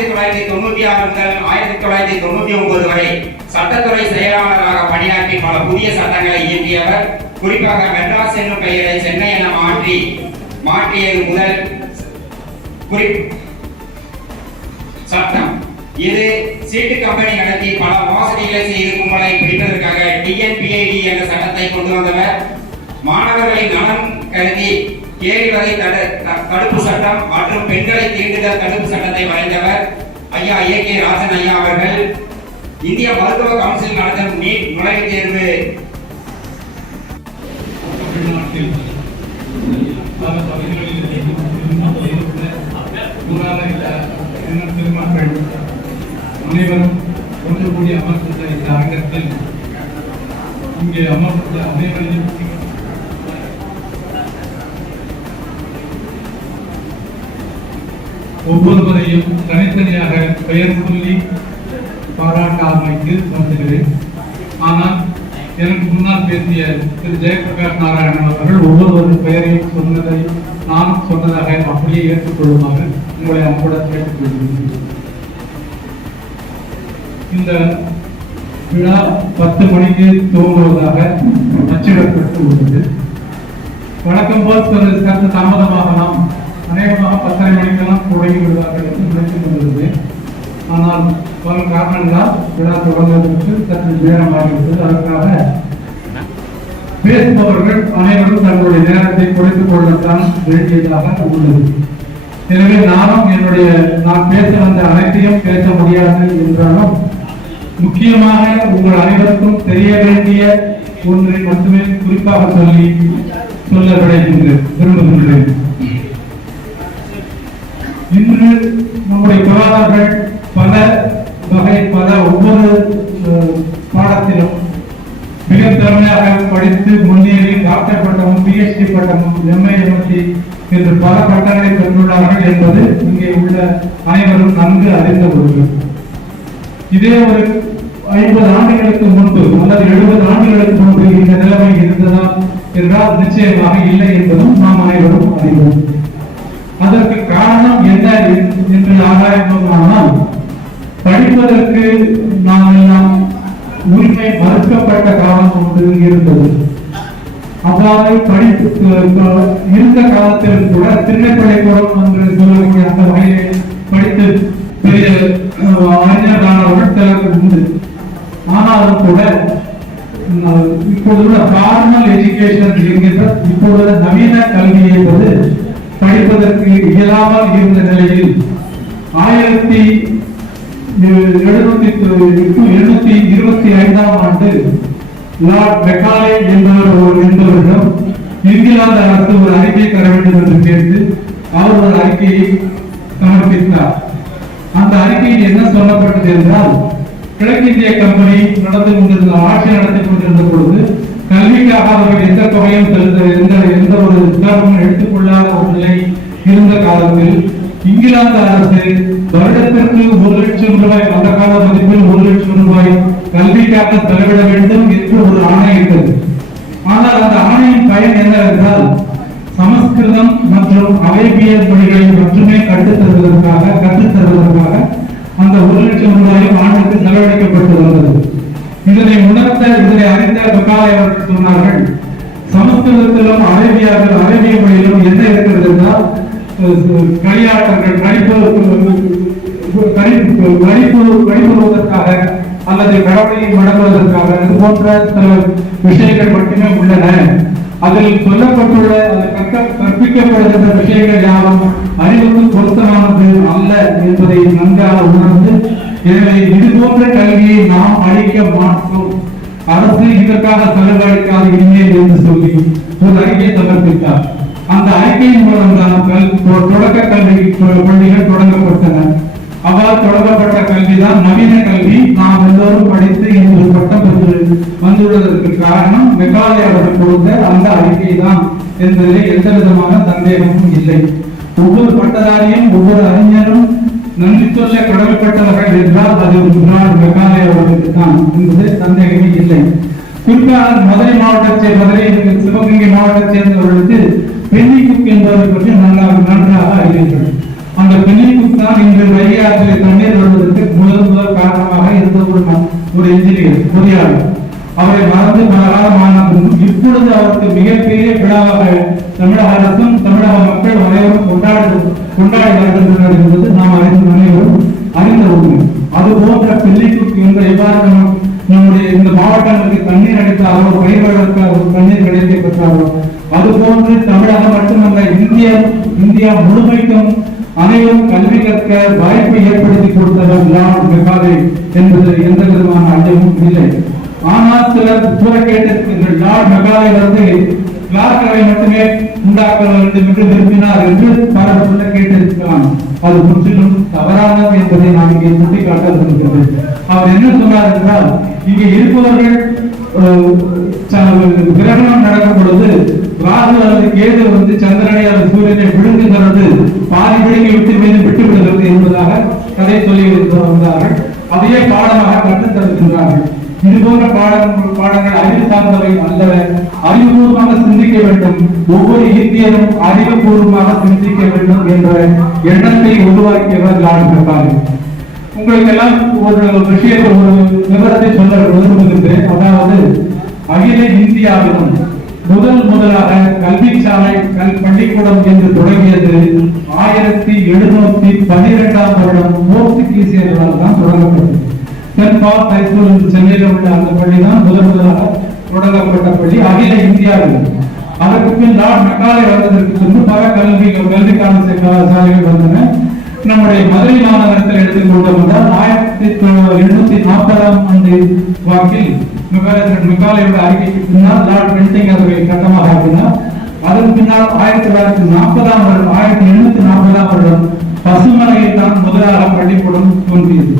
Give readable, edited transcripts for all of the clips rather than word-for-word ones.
1996 முதல் 1999 வரை சட்டத்துறை செயலாளராக பணியாற்றி பல புதிய சட்டங்களை இயற்றியவர். குறிப்பாக மெட்ராஸ் என்னும் பெயரை சென்னை என மாற்றியது முதல் சட்டம். இது சீட்டு கம்பெனி நடத்தி பல மோசடிகளை செய்து கும்பலை பிடிப்பதற்காக டிஎன்பிஐடி என்ற சட்டத்தை கொண்டு வந்தவர். மாணவர்களின் நலன் கருதி கேள்வதை தடுப்பு சட்டம் மற்றும் பெண்களை தீண்டுதல் தடுப்பு சட்டத்தை வரைந்தவர் ஐயா ஏ கே ராஜன் ஐயா அவர்கள். இந்திய மருத்துவ கவுன்சில் நடத்தும் நீட் நுழைவுத் தேர்வு தமிழ்நாட்டில் பல பகுதிகளில் திருமக்கள் அனைவரும் ஒன்று கூடி அமர்ந்துள்ள இந்த அரங்கத்தில் இங்கே அமர்ந்துள்ள அனைவரையும் ஒவ்வொருவரையும் தனித்தனியாக பெயர் சொல்லி பாராட்டாமைக்கு வருகிறேன். ஆனால் எனக்கு முன்னால் பேசிய திரு ஜெயபிரகாஷ் நாராயணன் அவர்கள் ஒவ்வொருவரும் பெயரையும் சொன்னதை நான் சொன்னதாக அப்படியே ஏற்றுக்கொள்ளுமாறு உங்களை அன்புடன் கேட்டுக்கொள்கிறேன். இந்த விழா 10 மணிக்கு துவங்குவதாக அச்சிடப்பட்டு உள்ளது. வழக்கம் போல் சற்று தாமதமாகலாம், அநேகமாக 10:30 மணிக்கெல்லாம் தொடங்கி விடுவார்கள் என்று நினைத்து கொண்டிருந்தது. ஆனால் பல காரணங்களால் விழா தொடங்குவதற்கு சற்று நேரமாகிவிட்டது. அதற்காக பேசுபவர்கள் அனைவரும் தங்களுடைய நேரத்தை குறைத்துக் கொள்ளத்தான் வேண்டியதாக உள்ளது. எனவே நான் பேச வந்த அனைத்தையும் பேச முடியாது என்றாலும் முக்கியமாக உங்கள் அனைவருக்கும் தெரிய வேண்டிய ஒன்றை மட்டுமே குறிப்பாக சொல்ல விரும்புகின்றேன். இன்று நம்முடைய பொருளாதாரர்கள் பல ஒவ்வொரு பாடத்திலும் மிக திறமையாக படித்து முன்னேறி டாக்டர் பட்டமும் PhD பட்டமும் MA MSc என்று பல பட்டங்களை பெற்றுள்ளார்கள் என்பது இங்கே உள்ள அனைவரும் நன்கு அறிந்த ஒன்று. இதே ஒரு 50 ஆண்டுகளுக்கு முன்பு அல்லது 70 ஆண்டுகளுக்கு முன்பு இந்த நிலைமை இருந்ததா என்றால் நிச்சயமாக இல்லை என்பதும் நாம் அனைவரும் அறிவோம். அதற்கு காரணம் என்ன என்று ஆராய்ந்தோமானால் படிப்பதற்கு நாம் எல்லாம் உரிமை மறுக்கப்பட்ட காலம் ஒன்று இருந்தது. அவ்வாறு இருந்த காலத்தில் கூட திண்ணைப்படைக்கூடம் என்று சொல்லக்கூடிய அந்த வகையை படித்து பெரிய அறிஞர்களானவர்கள் சிலர் உண்டு. ஆனாலும் கூட இப்பொழுது ஃபார்மல் எஜுகேஷன் என்கின்ற இப்பொழுது நவீன கல்வி என்பது படிப்பதற்கு இயலாமல் இருந்த நிலையில் 1725 ஆண்டு லார்ட் மெக்காலே என்பவரிடம் இங்கிலாந்து அரசு ஒரு அறிக்கை தர வேண்டும் என்று கேட்டு அவர் ஒரு அறிக்கையை சமர்ப்பித்தார். அந்த அறிக்கையில் என்ன சொல்லப்பட்டது என்றால், கிழக்கிந்திய கம்பெனி ஆட்சி நடத்தி கொண்டிருந்த பொழுது கல்விக்காக அவர்கள் எந்த தொகையும் எந்த ஒரு உதாரணமும் எடுத்துக்கொள்ளாத ஒரு நிலை இருந்த காலத்தில் இங்கிலாந்து அரசு வருடத்திற்கு 1 லட்சம் ரூபாய், அந்த கால மதிப்பில் 1 லட்சம் ரூபாய் கல்விக்காக செலவிட வேண்டும் என்று ஒரு ஆணையிட்டது. ஆனால் அந்த ஆணையின் பயன் என்னவென்றால் சமஸ்கிருதம் மற்றும் அரேபியன் மொழிகளை மட்டுமே கற்றுத்தருவதற்காக அந்த 1 லட்சம் ரூபாயும் ஆண்டுக்கு செலவழிக்கப்பட்டு வந்தது. இதனை அறிந்த மெக்காலே அவர்கள் சொன்னார்கள், சமஸ்கிருதத்திலும் அரேபிய மொழியிலும் என்ன இருக்கிறது என்றால் களியாட்டங்கள் கணிப்புவதற்காக அல்லது கடவுளை வணங்குவதற்காக இது போன்ற சில விஷயங்கள் மட்டுமே உள்ளன. அதில் சொல்லப்பட்டுள்ள கற்பிக்கப்படுகின்ற விஷயங்கள் யாவும் அறிவுக்கு பொருத்தமானது அல்ல என்பதை நன்றாக உணர்ந்து, எனவே இது போன்ற கல்வியை நாம் அளிக்க மாட்டோம், அரசு இதற்காக செலவழிக்காது இனிமேல் என்று சொல்லி ஒரு அறிக்கையை சமர்ப்பித்தார். அந்த அறிக்கையின் மூலம் தான் தொடக்க கல்வி பள்ளிகள் தொடங்கப்பட்டன. அவ்வாறு தொடங்கப்பட்ட கல்விதான் நவீன கல்வி. நாம் எல்லோரும் படித்து இன்று பட்டம் பெற்று வந்துள்ளதற்கு காரணம் மெக்காலே அவர்கள் கொடுத்த அந்த அறிக்கை தான் என்பதிலே எந்த விதமான சந்தேகமும் இல்லை. ஒவ்வொரு பட்டதாரியும் ஒவ்வொரு அறிஞரும் நன்றி சொல்ல கடமைப்பட்டவர்கள் என்றால் அது மெக்காலே அவர்களுக்கு தான் என்பது சந்தேகமே இல்லை. குறிப்பாக மதுரை சிவகங்கை மாவட்டத்தை சேர்ந்தவர்களுக்கு பென்னி குக் என்பதை பற்றி நன்றாக அறிவீர்கள். அந்த பென்னி குக் தான் இன்று வைகை ஆற்றில் தண்ணீர் வருவதற்கு முதல் காரணமாக இருந்த ஒரு இன்ஜினியர் பொறியாளர். அவரை மறந்து பல காலமானதும் இப்பொழுது அவருக்கு மிகப்பெரிய விழாவாக தமிழக அரசும் தமிழக மக்கள் அனைவரும் கொண்டாடி வருகின்றனர் என்பது நாம் அனைவரும் அறிந்த உண்மை. அது போன்ற பிள்ளைக்கு எவ்வாறு நம்முடைய இந்த மாவட்டங்களுக்கு தண்ணீர் அளித்தாரோ, பயிர்களுக்காக தண்ணீர் கிடைக்க பெற்றாரோ, அதுபோன்று தமிழகம் மட்டுமல்ல இந்தியா முழுமைக்கும் அனைவரும் கல்வி கற்க வாய்ப்பை ஏற்படுத்தி கொடுத்தவர் லார்ட் மெக்காலே என்பது எந்த விதமான ஐயமும் இல்லை. ஆனால் சிலர் கூற கேட்டிருக்கின்ற லார்ட் மெக்காலே வந்து கிளார்களை மட்டுமே உண்டாக்க வேண்டும் என்று விரும்பினார் என்று பலர் சொல்ல கேட்டிருக்கலாம். அது முற்றிலும் தவறானது என்பதை நான் இங்கே சுட்டிக்காட்ட விரும்புகிறேன். அவர் என்ன சொன்னார் என்றால், இங்கே இருப்பவர்கள் கிரகணம் நடக்கும் பொழுது ராகு அல்லது கேது வந்து சந்திரனை அல்லது சூரியனை விழுங்குகிறது, பாதி விழுங்கி விட்டு மீது விட்டு விடுகிறது என்பதாக கதை சொல்லி வந்தார்கள். அதையே பாடமாக கற்றுத் தருகின்றார்கள். இது போன்ற பாடங்கள் அறிவு சார்ந்தவை அல்ல, அறிவுபூர்வமாக சிந்திக்க வேண்டும். ஒவ்வொரு இந்தியரும் அறிவுபூர்வமாக சிந்திக்க வேண்டும் என்ற எண்ணத்தை உருவாக்கியவர் லார்ட் மெக்காலே. உங்களுக்கு எல்லாம் ஒரு விஷயத்தை, ஒரு விவரத்தை சொல்ல விரும்புகின்றேன். அதாவது அகில இந்தியாவிலும் முதலாக கல்வி சாலை பள்ளிக்கூடம் என்று தொடங்கியது 1712ஆம் வருடம் போர்த்துகீசியர்களால் தான் தொடங்கப்பட்டது. சென்ட் பால் ஹைஸ்கூல் சென்னையில் உள்ள அந்த பள்ளிதான் முதலாக தொடங்கப்பட்ட பள்ளி அகில இந்தியாவில். அதற்கு பின் லார்ட் மெக்காலே வந்ததற்கு பின்பு பல கல்விக்கான சாலைகள் வந்தன. நம்முடைய மதுரை மாநகரத்தில் எடுத்துக்கொண்டு வந்தால் 1840ஆம் ஆண்டு வாக்கில் மெக்காலேயோட அறிக்கைக்கு பின்னால் லார்ட் பென்டிங் அதை கட்டமாக ஆக்கினார். அதன் பின்னால் 1840ஆம் வருடம் பசுமலையில் தான் முதலாக பள்ளிக்கூடம் தோன்றியது.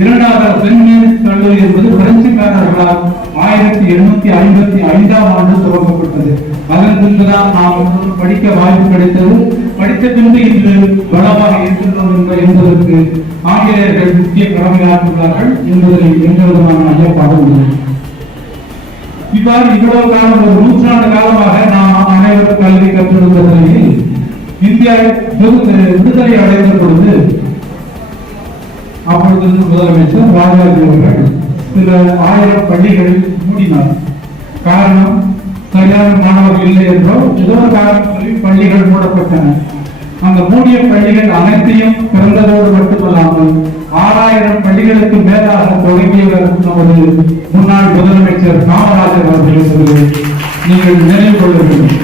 இரண்டாவது சென்ட் மேரிஸ் கல்லூரி என்பது பிரெஞ்சுக்காரர்களால் 1855ஆம் ஆண்டு துவக்கப்பட்டது. அதன் பின்புதான் நாம் படிக்க வாய்ப்பு கிடைத்தது. படித்த பின்பு இன்று வளமாக இருக்கின்றோம் என்பதற்கு ஆங்கிலேயர்கள் முக்கிய கடமையாற்றுள்ளார்கள் என்பதில் எந்த விதமான ஐயப்பாடும் இல்லை. இவ்வாறு இவ்வளவு காலம், ஒரு 100 ஆண்டு காலமாக நாம் அனைவரும் கல்வி கற்றிருந்த நிலையில் இந்தியா விடுதலை அடைந்த பொழுது அப்பொழுது முதலமைச்சர் ராஜாஜி அவர்கள் சில 1000 பள்ளிகளை மூடினார். காரணம், சரியான மாணவர்கள் இல்லை என்றோ ஏதோ காரணங்களில் பள்ளிகள் மூடப்பட்டன. அந்த மூடிய பள்ளிகள் அனைத்தையும் பிறந்ததோடு மட்டுமல்லாமல் 6000 பள்ளிகளுக்கு மேலாக தொடங்கியவர் நமது முன்னாள் முதலமைச்சர் காமராஜர் அவர்கள் என்பதை நீங்கள் நினைவு கொள்ள வேண்டும்.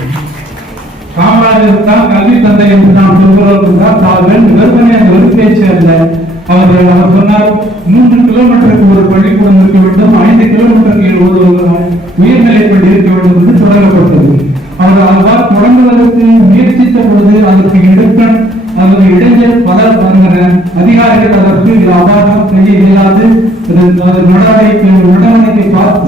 காமராஜர் தான் கல்வி தந்தை என்று நாம் சொல்கிறோம் என்றால் வெறுமனே அந்த ஒரு பேச்சு அல்ல. அவர் சொன்னார், 3 கிலோமீட்டருக்கு ஒரு பள்ளிக்கூடம் இருக்க வேண்டும், 5 கிலோமீட்டருக்கு ஒரு உயர்நிலை பள்ளி இருக்க வேண்டும் என்று தொடங்கப்பட்டது. அவர் அவ்வாறு தொடங்குவதற்கு முயற்சித்த பொழுது அதற்கு எடுக்கன் அல்லது இளைஞர் பலர் வருகின்றனர். அதிகாரிகள் அதற்கு அபாரம் செய்ய இயலாது, நடவடிக்கை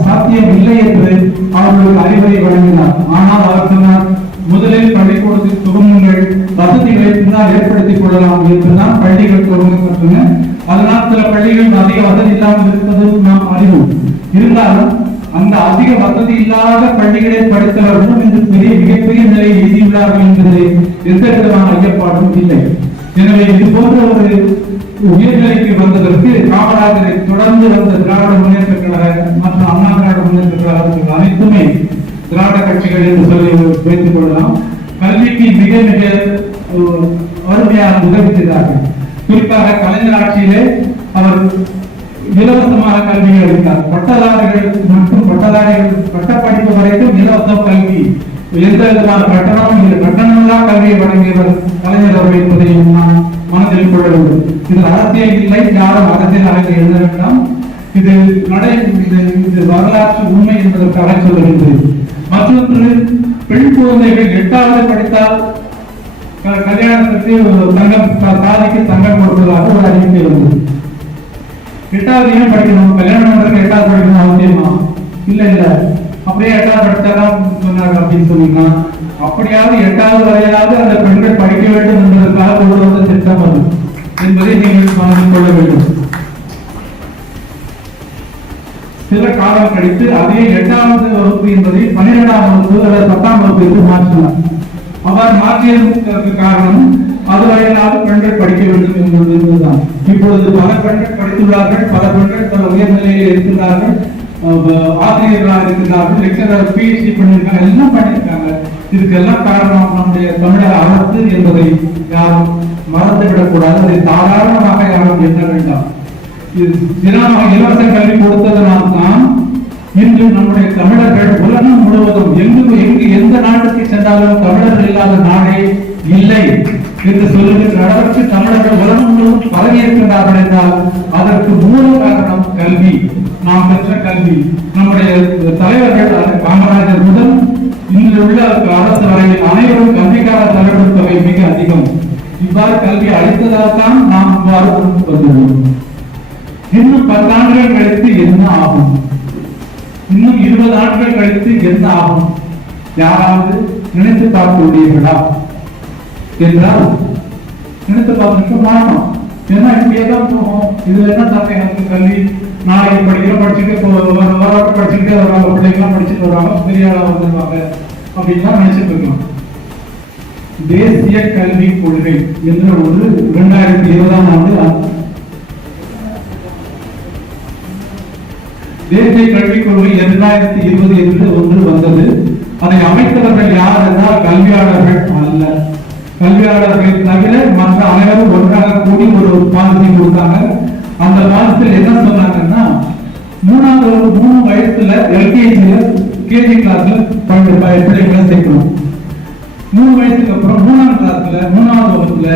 சாத்தியம் இல்லை என்று அவர்களுக்கு அறிவுரை வழங்கினார். ஆனால் அவர் சொன்னார், முதலில் பள்ளிக்கூடத்தில் துவங்குங்கள், வசதிகளை பின்னால் ஏற்படுத்திக் கொள்ளலாம் என்றுதான் பள்ளிகள் துவங்கப்பட்டன. அதனால் சில பள்ளிகள் அதிக வசதி இல்லாமல் இருப்பது நாம் அறிவோம். இருந்தாலும் அந்த அதிக வசதி இல்லாத பள்ளிகளை படித்தவர்களும் இன்று மிகப்பெரிய நிலையை எய்தியுள்ளார்கள் என்பதில் எந்த விதமான ஐயப்பாடும் இல்லை. எனவே இது போன்ற ஒரு உயர்நிலைக்கு வந்ததற்கு காமராஜரை தொடர்ந்து வந்த திராவிட முன்னேற்ற கழக மற்றும் அண்ணா திராவிட முன்னேற்ற கழகங்கள் அனைத்துமே திராவிட கட்சிகள் என்று சொல்லி வைத்துக் கொள்ளலாம். கல்விக்கு மிக மிக அருமையாக உதவி செய்தார்கள். குறிப்பாக கலைஞர் ஆட்சியிலே அவர் இலவசமாக கல்வியை அளித்தார். பட்டதாரிகள் மற்றும் பட்டப்படிப்பு வரைக்கும் இலவச கல்வி, எந்த விதமான கட்டணமில்லா கல்வியை வழங்கியவர் கலைஞர் அவர்கள் என்பதை நாம் மனதில் கொள்ள வேண்டும். இது அரசியல் இல்லை, யாரும் அரசியல் அரங்கில் எழுத வேண்டாம். இது வரலாற்று உண்மை என்பதற்காக சொல்லுகின்றது. மற்றொன்று, பெண் குழந்தைகள் 8வது படித்தால் கல்யாணத்திற்கு தாலிக்கு தங்கம் கொடுப்பதாக ஒரு அறிவிக்கை வந்தது. 8வது ஏன் படிக்கணும், கல்யாணம் பண்றதுக்கு 8வது படிக்கணும் அவசியமா? இல்ல அப்படியே 8வது படித்தாதான் சொன்னாங்க அப்படின்னு சொன்னீங்கன்னா, அப்படியாவது 8வது வரையாவது அந்த பெண்கள் படிக்க வேண்டும் என்பதற்காக கொண்டு வந்த திட்டம் அது என்பதை நீங்கள் மனதில் கொள்ள வேண்டும். சில காலம் கழித்து அதே 8வது வகுப்பு என்பதை 12ஆம் வகுப்பு அல்லது 10ஆம் வகுப்பு என்று மாற்றினார். அவ்வாறு மாற்றியதற்கு காரணம் அது வரையிலாவது பெண்கள் படிக்க வேண்டும் என்பதுதான். இப்பொழுது பல பெண்கள் படித்துள்ளார்கள், பல பெண்கள் பல உயர்நிலையில் இருக்கிறார்கள், ஆசிரியர்களாக இருக்கிறார்கள், லெக்சரர் PhD பண்ணியிருக்காங்க, எல்லாம் பண்ணியிருக்காங்க. இதுக்கெல்லாம் காரணம் நம்முடைய தமிழக அரசு என்பதை யாரும் மறந்துவிடக் கூடாது. அதை சாதாரணமாக யாரும் எண்ண வேண்டாம். இலவச கல்வி கொடுத்ததனால் தான் இன்று நம்முடைய தமிழர்கள் உலகம் முழுவதும் எங்கு எந்த நாட்டுக்கு சென்றாலும் தமிழர்கள் இல்லாத நாடே இல்லை என்று சொல்லுகின்ற அளவிற்கு தமிழர்கள் உலகம் முழுவதும் பரவி இருக்கின்றார்கள் என்றால் அதற்கு மூல காரணம் கல்வி, நாம் பெற்ற கல்வி. நம்முடைய தலைவர்கள் காமராஜர் முதல் இன்று உள்ள அரசு வரையில் அனைவரும் கல்விக்கான தலைவர் தொகை மிக அதிகம். இவ்வாறு கல்வி அளித்ததால் தான் நாம் இவ்வாறு வந்துள்ளோம். இன்னும் 10 ஆண்டுகள் கழித்து என்ன ஆகும்? இன்னும் 20 ஆண்டுகள் கழித்து என்ன ஆகும்? யாராவது நினைத்து பார்க்க முடியுங்களா என்றால் நினைத்து பார்க்க மாட்டோம். ஏன்னா இப்படியேதான் போகும். இதுல என்ன தப்பை நமக்கு கல்வி? நாளைக்கு படிச்சுட்டு படிச்சுக்கிட்டே வருவாங்க, பிள்ளைங்களாம் படிச்சுட்டு வருவாங்க, பெரிய ஆளா வந்துருவாங்க அப்படின்லாம் நினைச்சிட்டு இருக்கோம். தேசிய கல்விக் கொள்கை என்ற ஒரு 2020ஆம் ஆண்டு தேசிய கல்விக் கொள்கை 2020 என்று ஒன்று வந்தது. அதை அமைத்தவர்கள் யார் என்றால் கல்வியாளர்கள் அல்ல. கல்வியாளர்களை தவிர மற்ற அனைவரும் ஒன்றாக கூடி ஒரு பாலிசி கொடுத்தாங்க. அந்த பாலிசியில் என்ன சொன்னாங்கன்னா, 3 வயசுல கேஜி கிளாஸ்ல பிள்ளைகளை சேர்க்கணும். 3 வயசுக்கு அப்புறம் 3ஆம் கிளாஸ்ல 3ஆவது வகுப்புல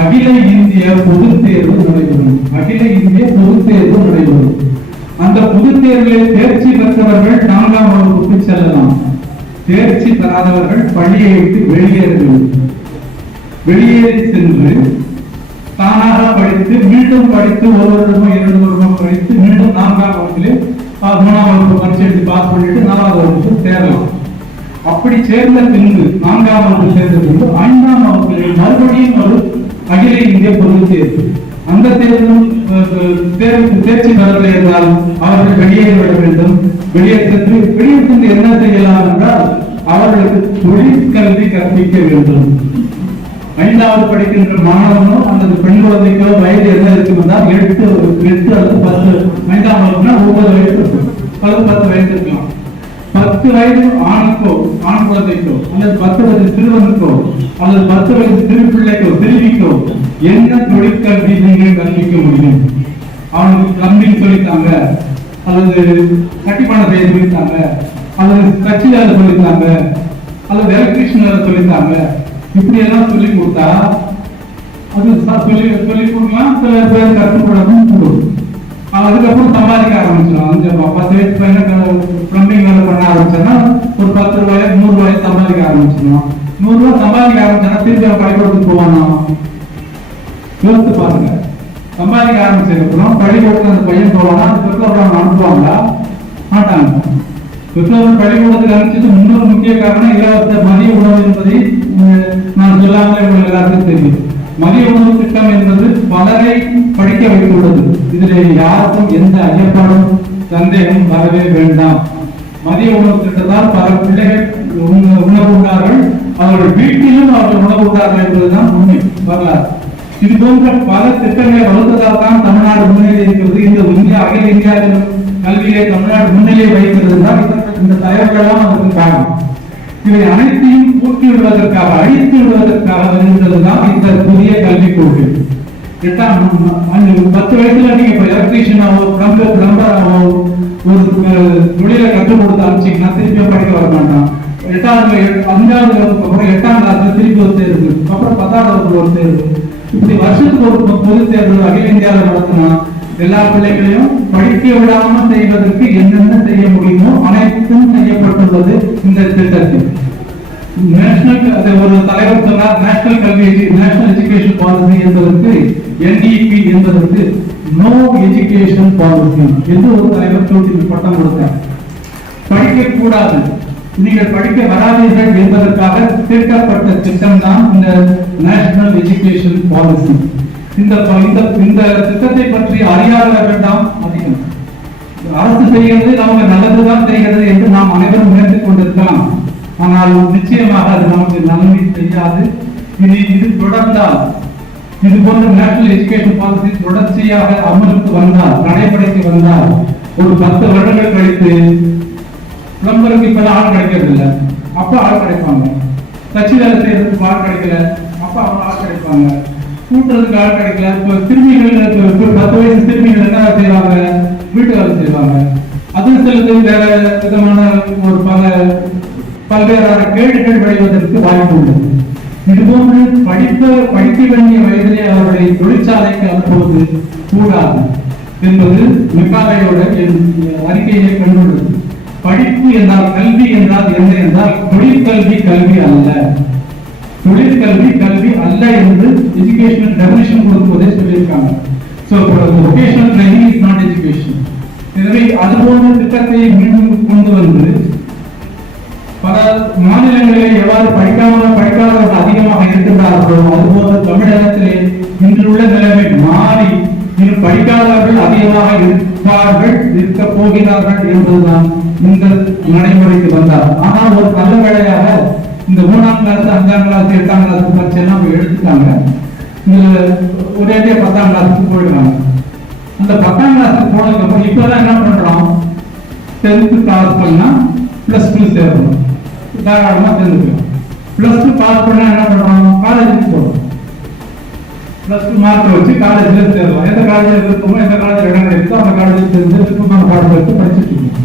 அகில இந்திய பொதுத் தேர்வு நடைபெறும். அகில இந்திய பொதுத் தேர்வு நடைபெறும். அந்த பொதுத் தேர்வில் தேர்ச்சி பெற்றவர்கள் 4ஆம் வகுப்புக்கு செல்லலாம். தேர்ச்சி பெறாதவர்கள் பள்ளியை விட்டு வெளியேறி சென்று தானாக படித்து மீண்டும் படித்து 1 வருடமோ 2 வருடமோ படித்து மீண்டும் 4ஆம் வகுப்பிலே 3ஆம் வகுப்பு பரீட்சை எழுதி பாஸ் பண்ணிட்டு 4ஆவது வகுப்பு சேரலாம். அப்படி சேர்ந்த பின்பு 4ஆம் வகுப்பு சேர்ந்த பின்பு 5ஆம் வகுப்பில் மறுபடியும் ஒரு அகில இந்திய பொதுத் தேர்வு. அந்த தேர்ச்சி பெறவில்லை என்றால் அவர்கள் வெளியேறிவிட வேண்டும். வெளியேற்று என்ன செய்யலாம் என்றால் அவர்களுக்கு தொழிற்கல்வி கற்பிக்க வேண்டும். 5வது படிக்கின்ற மாணவனோ அல்லது பெண் குழந்தைக்கோ வயது என்ன இருக்கும் என்றால் 8 அல்லது 10, 5ஆம் வகுப்புனா 9 வயசு இருக்கும், 10 வயசு இருக்கலாம். 10 வயது ஆணுக்கோ ஆண் குழந்தைக்கோ அல்லது 10 வயது சிறுவனுக்கோ அல்லது 10 வயது சிறு பிள்ளைக்கோ சிறுமிக்கோ என்ன தொழிற்கல்வி நீங்கள் கற்பிக்க முடியும்? அவனுக்கு பிளம்பிங் சொல்லித்தாங்க, அல்லது கட்டிப்பான செய்ய சொல்லித்தாங்க, அல்லது கட்சி வேலை சொல்லித்தாங்க, அல்லது எலக்ட்ரிஷியன் வேலை சொல்லித்தாங்க. இப்படி எல்லாம் சொல்லி கொடுத்தா அது சொல்லி கொடுக்கலாம். சில பேர் கற்றுக்கொள்ளவும் கூடும். அதுக்கப்புறம் சம்பாதிக்க ஆரம்பிச்சிடும். 10 வயசு பையனை பிளம்பிங் வேலை பண்ண ஆரம்பிச்சோன்னா ஒரு 10 ரூபாய் 100 ரூபாய் சம்பாதிக்க ஆரம்பிச்சிடும். 100 ரூபாய் சம்பாதிக்க ஆரம்பிச்சா திருப்பி பள்ளிக்கூடத்துக்கு போவானா? யோசித்து பாருங்க. சம்பாதிக்க ஆரம்பிச்சதுக்கப்புறம் பள்ளிக்கூடத்துக்கு அந்த பையன் போவானா? பெற்றோர்கள் அனுப்புவாங்களா? மாட்டாங்க. பெற்றோர்கள் பள்ளிக்கூடத்துக்கு அனுப்பிச்சது இன்னொரு முக்கிய காரணம் இலவச மதிய உணவு என்பதை நான் சொல்லாமலே உங்களுக்கு எல்லாருக்கும் தெரியும். மதிய உணவு திட்டம் என்பது பலரை படிக்க வைத்துள்ளது. இதில் யாருக்கும் எந்த ஐயப்பாடும் சந்தேகம் வரவே வேண்டாம். மதிய உணவு திட்டத்தால் பல பிள்ளைகள் உணவு உண்டார்கள், அவர்கள் வீட்டிலும் அவர்கள் உணவு உண்டார்கள் என்பதுதான் உண்மை வரலாறு. இது போன்ற பல திட்டங்களை வகுத்ததால் தான் தமிழ்நாடு முன்னிலை இருக்கிறது. இந்த அகில இந்தியாவில் கல்வியை தமிழ்நாடு முன்னிலை வைக்கிறது தான் இந்த தலைவர்களெல்லாம் அதற்கு காரணம். இவை அனைத்தையும் ஊட்டி விடுவதற்காக அழித்து விடுவதற்காக வருகின்றதுதான் இந்த புதிய கல்விக் கொள்கை. 10 வயசுல நீங்க எலக்ட்ரீஷியனாவோ பிளம்பராவோ ஒரு தொழிலை கற்றுக் கொடுத்து அனுப்பிச்சீங்கன்னா திருப்பி படிக்க வர மாட்டான். 5வது வகுப்பு அப்புறம் 8ஆம் கிளாஸ்ல திருப்பி ஒரு தேர்வு, அப்புறம் 10ஆவது வகுப்பு ஒரு தேர்வு. இப்படி வருஷத்துக்கு ஒரு பொது தேர்வு அகில இந்தியாவில் நடத்தினா எல்லா பிள்ளைகளையும் படிக்க விடாம செய்வதற்கு என்னென்ன செய்ய முடியுமோ அனைத்தும் செய்யப்பட்டுள்ளது இந்த திட்டத்தில். ஒரு தலைவர் சொன்னார், நேஷனல் எஜுகேஷன் பாலிசி என்பதற்கு NEP என்பதற்கு நோ எஜுகேஷன் பாலிசி என்று ஒரு தலைவர் சூட்டி பட்டம் கொடுத்தார். படிக்க கூடாது, நீங்கள் படிக்க வராதீர்கள் என்பதற்காக தீர்க்கப்பட்ட திட்டம் தான் இந்த நேஷனல் எஜுகேஷன் பாலிசி. இந்த திட்டத்தை பற்றி அறியாதவர்கள் தான் அதிகம். அரசு செய்கிறது நமக்கு நல்லதுதான் செய்கிறது என்று நாம் அனைவரும் நினைத்துக் கொண்டிருக்கலாம். ஆனால் நிச்சயமாக அது நமக்கு நன்மை செய்யாது. இது தொடர்ந்தால், இது போன்ற நேஷனல் எஜுகேஷன் பாலிசி தொடர்ச்சியாக அமலுக்கு வந்தால், நடைமுறைக்கு வந்தால், ஒரு 10 வருடங்கள் கழித்து பிளம்பருக்கு இப்பதான் ஆள் கிடைக்கிறது இல்லை, அப்ப ஆள் கிடைப்பாங்க. தச்சு வேலை செய்யறதுக்கு ஆள் கிடைக்கல, அப்ப அவங்க ஆள் கிடைப்பாங்க. கூட்டுறதுக்கு ஆள் கிடைக்கல, இப்போ திரும்பிகள் 10 வயசு திரும்பிகள் என்ன செய்வாங்க, வீட்டு வேலை செய்வாங்க. அது சிலது வேற விதமான ஒரு பல்வேறான கேடுகள் விளைவதற்கு வாய்ப்பு உள்ளது. இதுபோன்று படிக்க வேண்டிய வயதிலே அவர்களை தொழிற்சாலைக்கு அனுப்புவது கூடாது என்பது மெக்காலேயோட அறிக்கையை கண்டுள்ளது. படிப்பு என்றால், கல்வி என்றால் என்ன என்றால், தொழிற்கல்வி கல்வி அல்ல, தொழிற்கல்வி கல்வி அல்ல என்று எஜுகேஷனல் டெபினிஷன் கொடுப்பதே சொல்லியிருக்காங்க. So vocational training is not education. எனவே அதுபோன்ற திட்டத்தை மீண்டும் கொண்டு வந்து பல மாநிலங்களிலே எவ்வாறு படிக்காதவர்கள் அதிகமாக இருக்கின்றார்களோ அதுபோல தமிழகத்திலே இன்றுள்ள நிலைமை மாறி இன்னும் படிக்காதவர்கள் அதிகமாக இருக்க போகிறார்கள் என்பதுதான் இந்த நடைமுறைக்கு வந்தார். ஆனால் ஒரு நல்ல வேளையாக இந்த 3ஆம் கிளாஸ், 5ஆம் கிளாஸ், 8ஆம் கிளாஸ் பரிட்சை எல்லாம் எடுத்துட்டாங்க. இதுல ஒரே 10ஆம் கிளாஸுக்கு போயிடுறாங்க. அந்த 10ஆம் கிளாஸுக்கு போனதுக்கு அப்புறம் இப்பதான் என்ன பண்றோம், 10th பாஸ் பண்ணா +2 சேரணும், தாராளமா தெரிஞ்சுக்கலாம். +2 பாஸ் பண்ணா என்ன பண்றோம், காலேஜுக்கு போறோம். +2 மார்க் வச்சு காலேஜ்ல சேரலாம். எந்த காலேஜ்ல இருக்கோமோ, எந்த காலேஜ்ல இடம் கிடைக்குதோ அந்த காலேஜில் சேர்ந்து விருப்பமான பாடத்தை எடுத்து படிச்சுட்டு இருக்கோம்.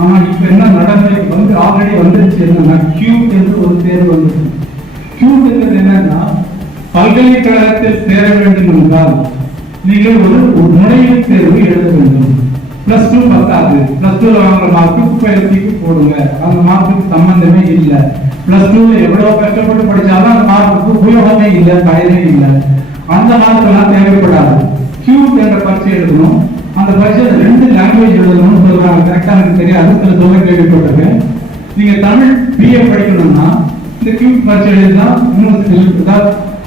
ஆனா இப்ப என்ன நடைமுறைக்கு வந்து ஆல்ரெடி வந்துருச்சு, என்னன்னா கியூட் என்று ஒரு தேர்வு வந்துருக்கு. கியூட் என்பது என்னன்னா, பல்கலைக்கழகத்தில் சேர வேண்டும் என்றால் நீங்கள் ஒரு நுழைவுத் தேர்வு எழுத வேண்டும். +2 பத்தாது, +2 வாங்குற மார்க்கு பயிற்சிக்கு போடுங்க, அந்த மார்க்குக்கு சம்பந்தமே இல்லை. +2 எவ்வளவு கஷ்டப்பட்டு படிச்சாலும் அந்த மார்க்குக்கு உபயோகமே இல்லை, பயனே இல்லை. அந்த மார்க் எல்லாம் தேவைப்படாது. கியூட் என்ற பரீட்சை எழுதணும். அந்த பரீட்சையில 2 லாங்குவேஜ் எழுதணும்னு சொல்றாங்க. கரெக்டா எனக்கு தெரியாது, சில சொல்ல கேள்விப்பட்டிருக்கேன். நீங்க தமிழ் BA படிக்கணும்னா இந்த கியூட் பரீட்சை எழுதினா யூனிவர்சிட்டி,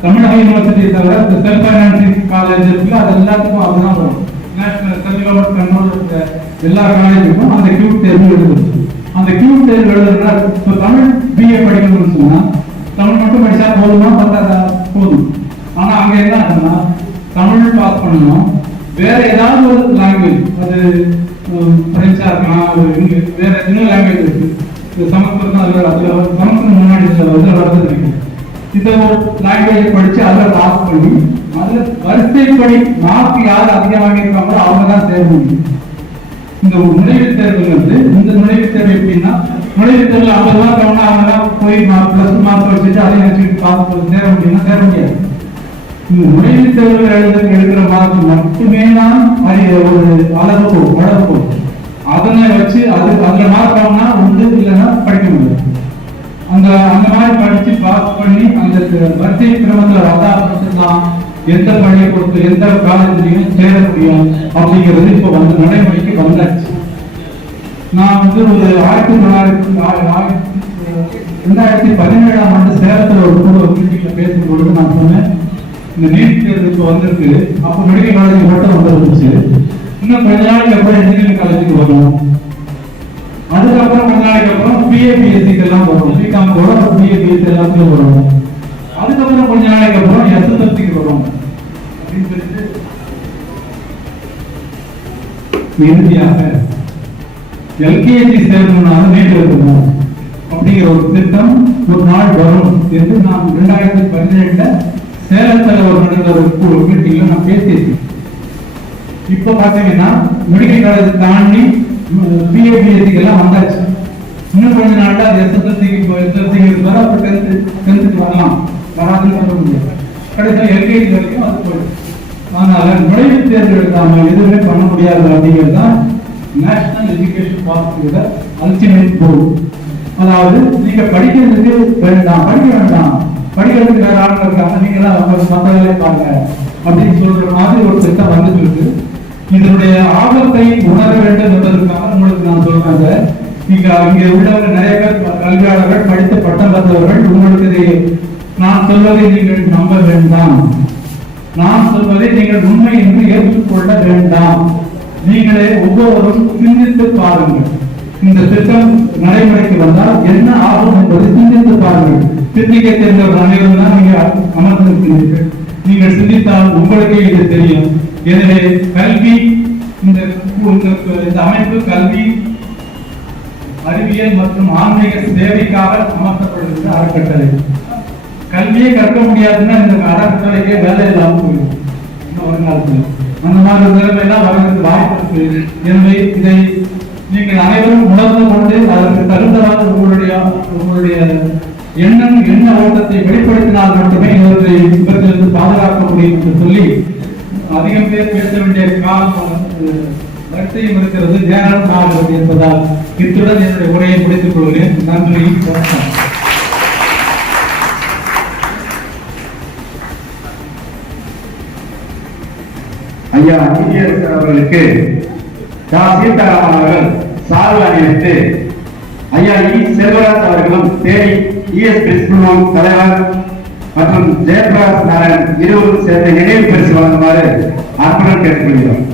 தமிழக யூனிவர்சிட்டி தவிர இந்த செல்ஃப் ஃபைனான்சிங் காலேஜ் இருக்குல்ல, அது எல்லாத்துக்கும் அதுதான் வரும். நேஷனல் சென்ட்ரல் கண்ட்ரோல் இருக்க எல்லா காலேஜுக்கும் அந்த கியூட் தேர்வு எழுதணும். அந்த கியூட் தேர்வு எழுதுனா இப்போ தமிழ் BA படிக்கணும்னு சொன்னா தமிழ் மட்டும் படிச்சா போதுமா, பத்தாதா? போதும். ஆனா அங்க என்ன ஆகுதுன்னா, தமிழ் பாஸ் பண்ணணும், வேற ஏதாவது ஒரு லாங்குவேஜ், அது பிரெஞ்சா இருக்கலாம், வேற இன்னும் லாங்குவேஜ் இருக்கு, சமஸ்கிருதம், அதுல சமஸ்கிருதம் முன்னாடி வருது இருக்கு. இதை ஒரு லாங்குவேஜ் படிச்சு அதில் பாஸ் பண்ணி அதுல வரிசைப்படி மார்க் யார் அதிகமாக இருக்காங்களோ அவங்க தான் சேர முடியும். இந்த நுழைவுத் தேர்வுங்கிறது, இந்த நுழைவுத் தேர்வு எப்படின்னா, நுழைவுத் தேர்வுல 50 மார்க் அவங்க தான் போய் +2 மார்க் வச்சுட்டு அதை வச்சுட்டு பாஸ் சேர முடியும்னா சேர முடியாது. இந்த நுழைவுத் தேர்வு எடுக்கிற மார்க் மட்டுமே தான் ஒரு அளவுகோல். அதனை வச்சு அதுல மார்க் ஆகுனா உண்டு, இல்லைன்னா படிக்க முடியாது. அந்த மாதிரி படிச்சு பாஸ் பண்ணி அந்த வரிசை கிரமத்துல வந்தாதான் எந்த பள்ளிக்கூடத்துல எந்த காலேஜ்லயும் சேர முடியும் அப்படிங்கிறது இப்ப வந்து நடைமுறைக்கு வந்தாச்சு. நான் வந்து ஒரு 2017ஆம் ஆண்டு சேலத்துல ஒரு மீட்டிங்ல பேசும்பொழுது நான் சொன்னேன், இந்த நீட் தேர்வு இப்ப வந்திருக்கு, அப்ப மெடிக்கல் காலேஜ் மட்டும் வந்துருந்துச்சு, இன்னும் கொஞ்ச நாளைக்கு அப்புறம் இன்ஜினியரிங் காலேஜுக்கு வரும், அதுக்கப்புறம் கொஞ்ச நாளைக்கு அப்புறம் BA/BSc எல்லாம் வரும், பிகாம் கூட BA/BSc எல்லாத்துலயும் வரும், அதுக்கப்புறம் கொஞ்ச நாளைக்கு அப்புறம் SSLC வரும் அப்படின்னு சொல்லிட்டு இறுதியாக LKG சேர்க்கணும்னாலும் நீட் இருக்கணும் அப்படிங்கிற ஒரு திட்டம் ஒரு நாள் வரும் என்று நாம் 2017 சேலத்துல ஒரு நடந்த ஒரு மீட்டிங்ல நான் பேசியிருக்கேன். இப்ப பாத்தீங்கன்னா மெடிக்கல் காலேஜ் தாண்டி BA/BSc எல்லாம் வந்தாச்சு. இன்னும் கொஞ்ச நாள்ல அது SSLC இருந்தாலும் அப்ப 10th வரலாம், வராதுன்னு சொல்ல முடியாது. கடைசியில் LKG வரைக்கும் அது போயிடும். அதனால நுழைவுத் தேர்வு எடுக்காம எதுவுமே பண்ண முடியாது அப்படிங்கிறது தான் நேஷனல் எஜுகேஷன் பாலிசியோட அல்டிமேட் கோல். அதாவது நீங்க படிக்கிறதுக்கு வேண்டாம், படிக்கிறதுக்கு வேற ஆளுங்க இருக்காங்க, நீங்க தான் மற்றவர்களே பாருங்க அப்படின்னு சொல்ற மாதிரி ஒரு திட்டம் வந்துட்டு இருக்கு. இதனுடைய ஆபத்தை உணர வேண்டும் என்பதற்காக உங்களுக்கு நான் சொல்றேன். இங்க உள்ளவர்கள் நிறைய பேர் கல்வியாளர்கள், படித்த பட்டம் பெற்றவர்கள், உங்களுக்கு நான் சொல்வதை நீங்கள் நம்ப வேண்டாம், நான் சொல்வதை நீங்கள் உண்மை என்று ஏற்றுக்கொள்ள வேண்டாம். நீங்களே ஒவ்வொருவரும் சிந்தித்து பாருங்கள். இந்த திட்டம் நடைமுறைக்கு வந்தால் என்ன ஆகும் என்பதை சிந்தித்து பாருங்கள். சிந்திக்க தெரிந்தவர் அனைவரும் தான் நீங்க அமர்ந்திருக்கிறீர்கள். நீங்கள் சிந்தித்தால் உங்களுக்கே இது தெரியும். எனவே கல்வி இந்த அமைப்பு கல்வி அறிவியல் மற்றும் ஆன்மீக சேவைக்காக அமர்த்தப்படுகின்ற அறக்கட்டளை. கல்வியை கற்க முடியாதுன்னா இந்த அறக்கட்டளைக்கே வேலை இல்லாமல் போயிடும் இன்னும் ஒரு காலத்தில். அந்த மாதிரி நிலைமை எல்லாம் வருவதற்கு வாய்ப்பு இருக்கு. எனவே இதை நீங்கள் அனைவரும் உணர்ந்து கொண்டு அதற்கு தகுந்தவாறு உங்களுடைய எண்ண ஓட்டத்தை வெளிப்படுத்தினால் மட்டுமே இவற்றிலிருந்து பாதுகாக்க முடியும் என்று சொல்லி அதிகம் பேர் பேச வேண்டிய காலம் வரிசையும் இருக்கிறது, நேரம் ஆகிறது என்பதால் இத்துடன் என்னுடைய உரையை முடித்துக் கொள்கிறேன். நன்றி, வணக்கம். ஐயா நீதியரசர் அவர்களுக்கு சீதாராமன் அவர்கள் சார்பு அணிவித்து ஐயா செல்வராஜ் அவர்களும் தேனி ES பிரின்சிபல் தலைவர் மற்றும் ஜெயபிரகாஷ் நாராயணன் இருவரும் சேர்ந்த நினைவு பரிசு வழங்குமாறு அன்புடன் கேட்டுக்கொள்கிறோம்.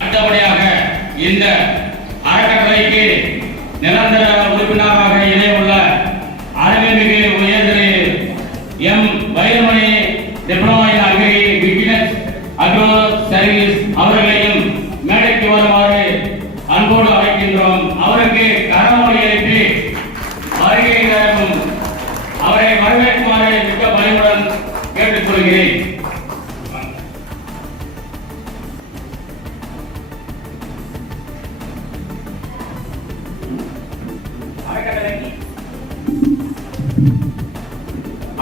அடுத்தபடியாக இந்த அறக்கட்டளைக்கு நிரந்தர உறுப்பினராக இணையுள்ள அருமைமிகு உயர்திரு M Vairamani diploma in agri business agro service அவர்களையும் மேடைக்கு வருமாறு அன்போடு அழைக்கின்றோம். அவருக்கு கரமொழி எழுப்பி வருகை தரும் அவரை வரவேற்குமாறு மிக்க பணிவுடன் கேட்டுக்கொள்கிறேன்.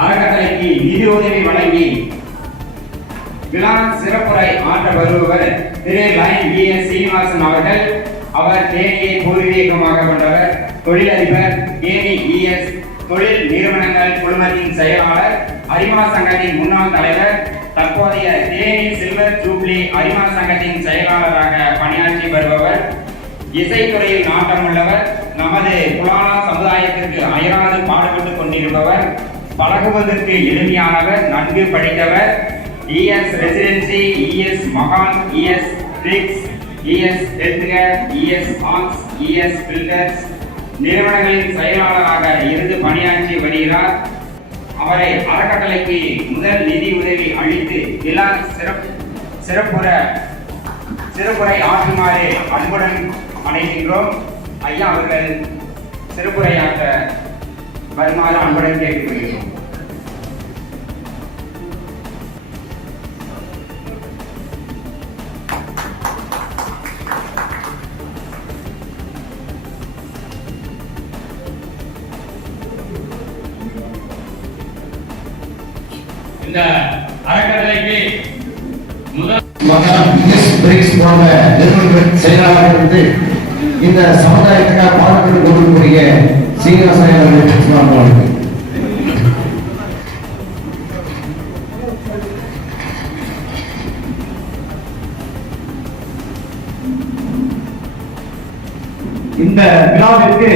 அறக்கட்டளைக்கு நிதி உதவி வழங்கி விழா சிறப்புரை ஆற்ற வருபவர் திரு லைன் VS சீனிவாசன் அவர்கள். அவர் தேனியை பூர்வீகமாக கொண்டவர். தொழிலதிபர், தேனி ES தொழில் நிறுவனங்கள் குழுமத்தின் செயலாளர், அரிமா சங்கத்தின் முன்னாள் தலைவர், தற்போதைய தேனி சில்வர் ஜூப்ளி அரிமா சங்கத்தின் செயலாளராக பணியாற்றி வருபவர். இசைத்துறையில் நாட்டமுள்ளவர். நமது புலானா சமுதாயத்திற்கு அயராது பாடுபட்டுக் கொண்டிருப்பவர். பழகுவதற்கு எளிமையானவர். நன்கு படித்தவர். ES ரெசிடென்சி, ES மகான், ES bricks, ES healthcare, ES ஆக்ஸ், ES பில்டர்ஸ் நிறுவனங்களின் செயலாளராக இருந்து பணியாற்றி வருகிறார். அவரை அறக்கட்டளைக்கு முதல் நிதி உதவி அளித்து விழா சிறப்புரை ஆற்றுமாறு அன்புடன் அழைக்கின்றோம். ஐயா அவர்கள் சிறப்புரையாற்ற வருமாறு அன்புடன் கேட்டுக்கொள்கிறோம். இந்த அறக்கட்டளைக்கு முதல் செயலாளர் இந்த சமுதாயத்துக்காக பாடுபட்டு கொண்டிருக்கூடிய சீனிவாசன் அவர்கள் இந்த விழாவிற்கு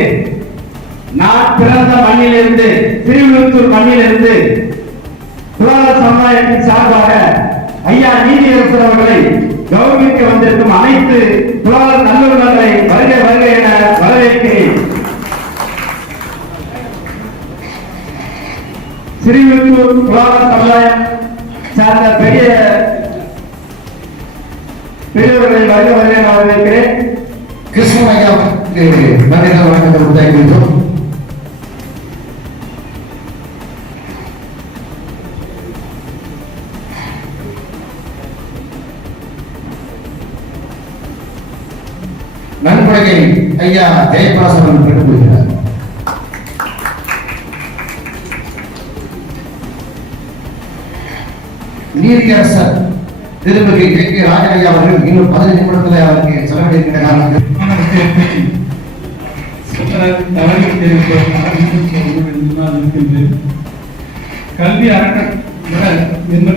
நான் பிறந்த மண்ணிலிருந்து திருவிழுத்தூர் மண்ணிலிருந்து புலால சமுதாயத்தின் சார்பாக ஐயா நீதியரசர் அவர்களை கௌரவிக்க வந்திருக்கும் அனைத்து புலால நல்லுள்ளங்களை வருகை வருகை என வரவேற்கிறேன். திருவிழுத்தூர் புலால சமுதாயம் சார்ந்த பெரியவர்களை வருகை வருகை என வரவேற்கிறேன். கிருஷ்ணன் ஐயா நன்றி வணக்கத்தை உண்டாக்கின்றோம். நன்கொடையை ஐயா ஜெயபிரகாசன் பெற்றுக் கொள்கிறார். நீதியரசர் திருமதி K.K. ராஜையா அவர்கள் இன்னும் 15 நிமிடத்தில் அவருக்கு செலவழிக்கின்ற காரணத்தில் இருக்கின்றேன். கல்வி அறக்கட்டளை என்ற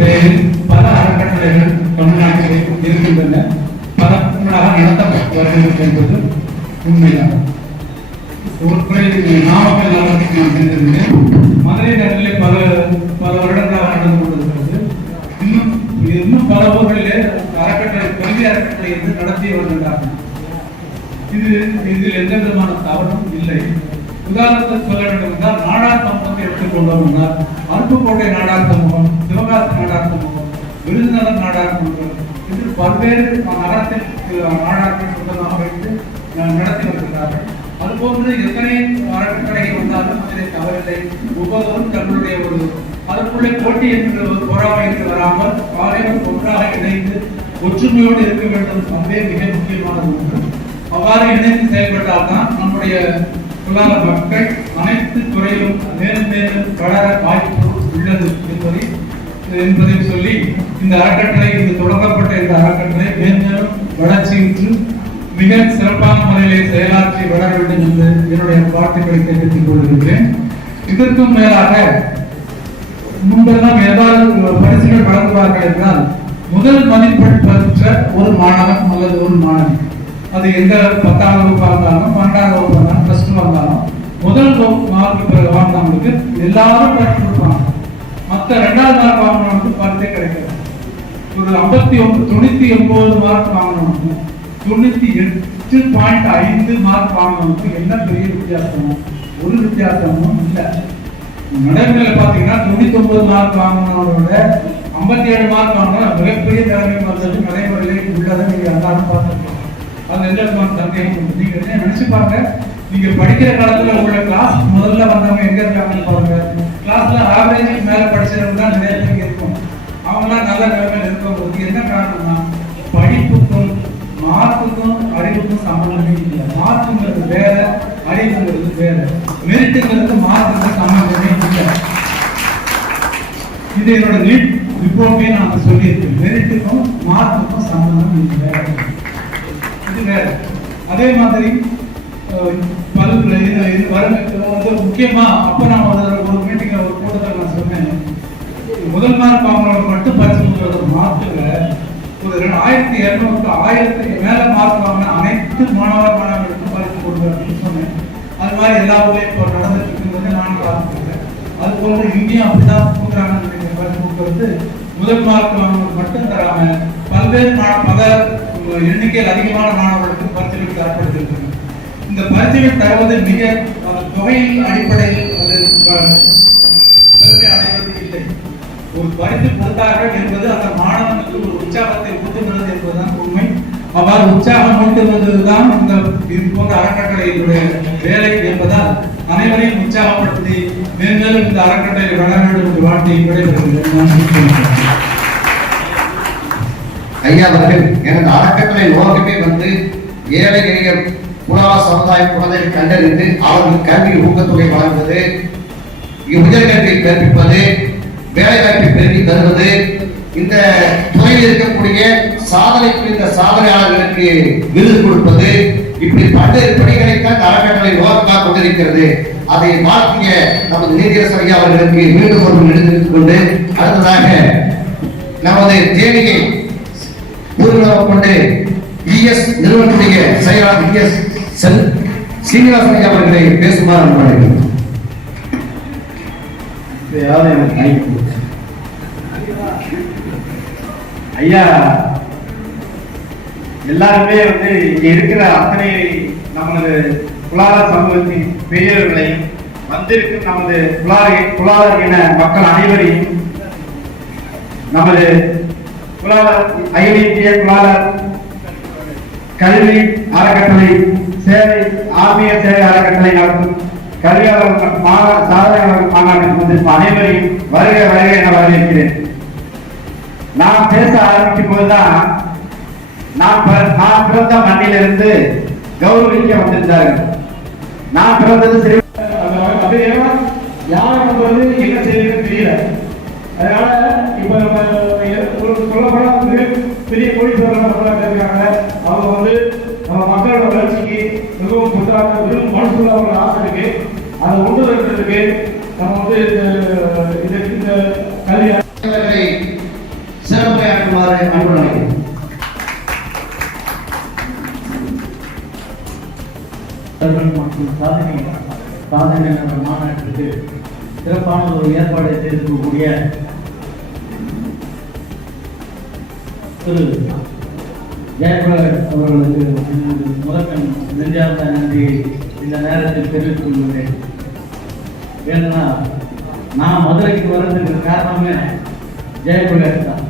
பெயரில் பல அறக்கட்டளைகள் தமிழ்நாட்டில் இருக்கின்றன. பல நடத்தப்பட்டு வருகிறது என்பது உண்மைதான். ஒரு முறை நாமக்கல் நகரத்துக்கு நான் சென்றிருந்தேன். மதுரை நகரிலே பல வருடங்களாக நடந்து கொண்டிருக்கிறது. இன்னும் பல ஊர்களிலே அறக்கட்டளை கல்வி அறக்கட்டளை என்று நடத்தி வருகின்றார்கள். இதில் எந்த விதமான தவறும் இல்லை. உதாரணத்துக்கு சொல்ல வேண்டும் என்றால் நாடார் சமூகத்தை எடுத்துக்கொண்டோம் என்றால் அருப்புக்கோட்டை நாடார் சமூகம், சிவகாசி நாடார் சமூகம், விருதுநகர் நாடார் சமூகம் என்று பல்வேறு நகரத்தில் நாடார்கள் சொந்தமாக வைத்து நடத்தி வருகிறார்கள். அதுபோன்று எத்தனை அறக்கட்டளைகள் வந்தாலும் அதிலே தவறில்லை. ஒவ்வொருவரும் தங்களுடைய ஒரு அதற்குள்ளே போட்டி என்று ஒரு பொறாமை என்று வராமல் அனைவரும் ஒன்றாக இணைந்து ஒற்றுமையோடு இருக்க வேண்டும். அதுவே மிக முக்கியமானது ஒன்று. அவ்வாறு இணைந்து செயல்பட்டால்தான் நம்முடைய குலால மக்கள் அனைத்து துறையிலும் மேலும் மேலும் வளர வாய்ப்பு உள்ளது என்பதை சொல்லி இந்த அறக்கட்டளை தொடங்கப்பட்ட இந்த அறக்கட்டளை மேலும் வளர்ச்சியுற்று மிக சிறப்பான முறையிலே செயலாற்றி வளர வேண்டும் என்று என்னுடைய வாழ்த்துக்களை தெரிவித்துக் கொள்கின்றேன். இதற்கும் மேலாக முன்பெல்லாம் ஏதாவது பரிசுகள் வழங்குவார்கள் என்றால் முதல் மதிப்பெண் பெற்ற ஒரு மாணவன் அல்லது ஒரு மாணவி, அது எந்த 10ஆம் வகுப்பு வந்தாலும் 12ஆம் வகுப்பு வந்தாலும் +2 வந்தாலும் முதல் மார்க் வாங்கினவங்களுக்கு எல்லாரும் பரிசு கொடுப்பாங்க. மற்ற 2வது மார்க் வாங்கினவங்களுக்கு பரிசே கிடைக்காது. ஒரு 99 மார்க் வாங்கினவங்க 98.5 மார்க் வாங்கினவங்களுக்கு என்ன பெரிய வித்தியாசம்? ஒரு வித்தியாசமும் இல்லை. நடைமுறையில் பார்த்தீங்கன்னா 99 மார்க் வாங்கினவங்களோட 57 மார்க் வாங்கினா மிகப்பெரிய திறமை வந்தது நடைமுறையிலே உள்ளதை நீங்க எல்லாரும் பார்த்துருக்கோம். அது எந்த விதமான சந்தேகம் நீங்க நினைச்சு பாருங்க. நீங்க படிக்கிற காலத்துல உள்ள கிளாஸ் முதல்ல வந்தவங்க எங்க இருக்காங்கன்னு பாருங்க. கிளாஸ்ல ஆவரேஜ் மேல படிச்சவங்க தான் நிறைய பேர் இருக்கும். அவங்களாம் நல்ல நிலைமையில இருக்கும்போது என்ன காரணம்னா படிப்புக்கும் மார்க்குக்கும் அறிவுக்கும் சம்பந்தமே இல்லை. மார்க்குங்கிறது வேற, அறிவுங்கிறது வேற. மெரிட்டுங்கிறது மார்க்குக்கு சம்பந்தமே இல்லை. இது என்னோட நீட் ரிப்போர்ட்டே நான் சொல்லியிருக்கேன். மெரிட்டுக்கும் மார்க்குக்கும் சம்பந்தம் இல்லை. அதே மாதிரி முக்கியமா அப்ப நான் ஒரு மீட்டிங்ல ஒரு கூட்டத்தில் நான் சொன்னேன், முதல் மார்க் வாங்குறவங்க மட்டும் பரிசு கொடுக்கறது மார்க்குல ஒரு 1200 1000க்கு மேல மார்க் வாங்கின அனைத்து மாணவர்களுக்கும் பரிசு கொடுக்குறேன்னு சொன்னேன். அது மாதிரி எல்லா ஊர்லயும் இப்போ நடந்துட்டு இருக்கும்போது நான் பார்த்துருக்கேன். அது போல இங்கேயும் அப்படிதான் கொடுக்குறாங்க. பரிசு கொடுக்கறது முதல் மார்க் வாங்குறது மட்டும் தராம பல்வேறு பல எண்ணிக்கையில் அதிகமான மாணவர்களுக்கு பரிசுகள் தரப்படுத்திருக்கிறது. இந்த பரிசுகள் தருவது மிக தொகையின் அடிப்படையில் அது பெருமை அடைவது இல்லை. ஒரு பரிசு கொடுத்தார்கள் என்பது அந்த மாணவனுக்கு ஒரு உற்சாகத்தை ஊட்டுகிறது என்பதுதான் உண்மை. அவ்வாறு உற்சாகம் ஊட்டுவதுதான் இந்த இது போன்ற அறக்கட்டளையினுடைய வேலை என்பதால் அனைவரையும் உற்சாகப்படுத்தி மேலும் இந்த அறக்கட்டளை வளர வேண்டும் என்று வாழ்த்தை விடைபெறுகிறேன். ஐயா அவர்கள் எனது அறக்கட்டளை நோக்கமே ஏழை எளிய புலா சமுதாய குழந்தைகளை கண்டறிந்து அவர்கள் கல்வி ஊக்கத்தொகை வழங்குவது, உயர்கல்வியை கற்பிப்பது, வேலைவாய்ப்பை பெருக்கி தருவது, இந்த துறையில் இருக்கக்கூடிய சாதனை புரிந்த சாதனையாளர்களுக்கு விருது கொடுப்பது, இப்படி பல்வேறு பணிகளைத்தான் அறக்கட்டளை நோக்கமாக கொண்டிருக்கிறது. அதை மாற்றிய நமது நீதியரசர் ஐயா அவர்களுக்கு மீண்டும் ஒரு எடுத்துக் கொண்டு அடுத்ததாக நமது தேனியை ஊர்வலம் கொண்டு இஎஸ் நிறுவனத்துடைய செயலாளர் இஎஸ் சீனிவாசன் ஐயா அவர்களை பேசுமாறு அனுப்புகிறேன். ஐயா எல்லாருமே இங்க இருக்கிற அத்தனை நமது புலால சமூகத்தின் பெரியவர்களையும் வந்திருக்கும் நமது புலாலர் இன மக்கள் அனைவரையும் நமது ஐஐடிய புலாலர் கல்வி அறக்கட்டளை சேவை ஆன்மீக சேவை அறக்கட்டளை நடத்தும் கல்வியாளர் சாதனையாளர் மாநாட்டில் வந்திருக்கும் அனைவரையும் வருக வருக என வரவேற்கிறேன். நான் பேச ஆரம்பிக்கும் போதுதான் நான் பிறந்த மண்ணிலிருந்து கௌரவிக்க வந்திருந்தார்கள். நான் பிறந்தது யார் என்ன செய்யுதுன்னு தெரியல. அதனால இப்ப நம்ம சொல்லப்போனா பெரிய கோடீஸ்வரர்கள் இருக்காங்க. அவங்க நம்ம மக்களோட வளர்ச்சிக்கு மிகவும் புத்தாக்க மற்றும் சாதனை என்ற மாநாட்டிற்கு சிறப்பான ஒரு ஏற்பாடை செய்திருக்கக்கூடிய திரு ஜெயபிரகாஷ் அவர்களுக்கு முதற்கண் நெஞ்சார்ந்த நன்றியை இந்த நேரத்தில் தெரிவித்துக் கொள்கிறேன். ஏன்னா நான் மதுரைக்கு வர்றதுக்கு காரணமே ஜெயபிரகாஷ் தான்.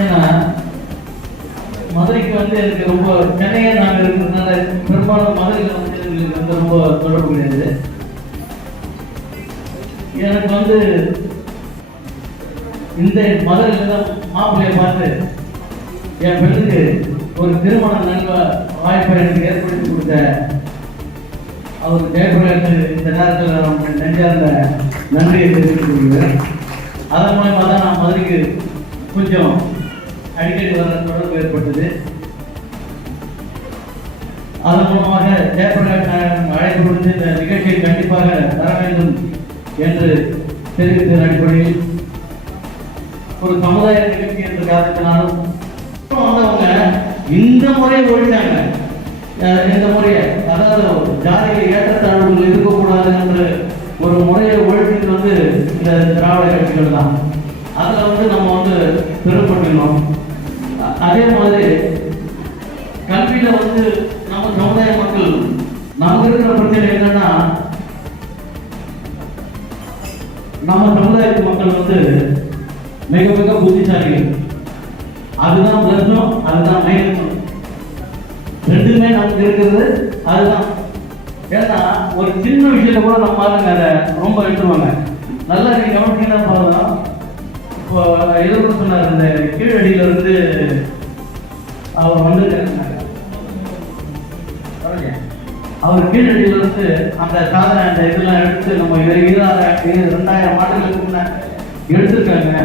ஏன்னா மதுரைக்கு வந்து எனக்கு ரொம்ப சென்னையே நாங்கள் இருக்கிறதுனால பெரும்பாலும் மதுரையில் வந்து எங்களுக்கு வந்து ரொம்ப தொடர்பு கிடையாது. எனக்கு வந்து இந்த மதுரையில் தான் மாப்பிள்ளையை பார்த்து என் பெண்ணுக்கு ஒரு திருமண நல்வ வாய்ப்பை எனக்கு ஏற்படுத்தி கொடுத்த அவர் ஜெயபிரகாஷ் இந்த நேரத்தில் நெஞ்சார்ந்த நன்றியை தெரிவித்துக் கொள்கிறேன். அதன் மூலமாக தான் நான் மதுரைக்கு கொஞ்சம் அடிக்கடி வர தொடர்பு ஏற்பட்டது. அதன் மூலமாக ஜெயபிரகாஷ் அழைப்பு கொடுத்து இந்த நிகழ்ச்சியை கண்டிப்பாக தர வேண்டும் என்று தெரிவித்த அடிப்படையில் ஒரு சமுதாய நிகழ்ச்சி என்ற காரணத்தினாலும் வந்தவங்க இந்த முறையை ஒழித்தாங்க. இந்த முறையை, அதாவது ஜாதிய ஏற்றத்தாழ்வுகள் இருக்கக்கூடாது என்ற ஒரு முறையை ஒழித்து வந்து இந்த திராவிட கட்சிகள் தான். அதில் வந்து நம்ம வந்து பெரும்பட்டுள்ளோம். அதே மாதிரி கல்வியில் வந்து நம்ம சமுதாய மக்கள் நமக்கு இருக்கிற பிரச்சனை என்னன்னா, நம்ம சமுதாயத்து மக்கள் வந்து மிக மிக புத்திசாலிகள். அதுதான் பிளஸும் அதுதான் மைனஸும், ரெண்டுமே நமக்கு இருக்கிறது அதுதான். ஏன்னா ஒரு சின்ன விஷயத்த கூட நம்ம பாருங்க அதை ரொம்ப எடுத்துருவாங்க. நல்லா நீங்க கவனிச்சீங்கன்னா பாருங்க, இப்போ எதிர்ப்பு சொன்னார் இந்த கீழடியில இருந்து அவர் வந்து அவர் கீழடியில இருந்து அந்த சாதனை அந்த இதெல்லாம் எடுத்து நம்ம 2000 ஆண்டுகளுக்கு முன்ன எடுத்திருக்காங்க.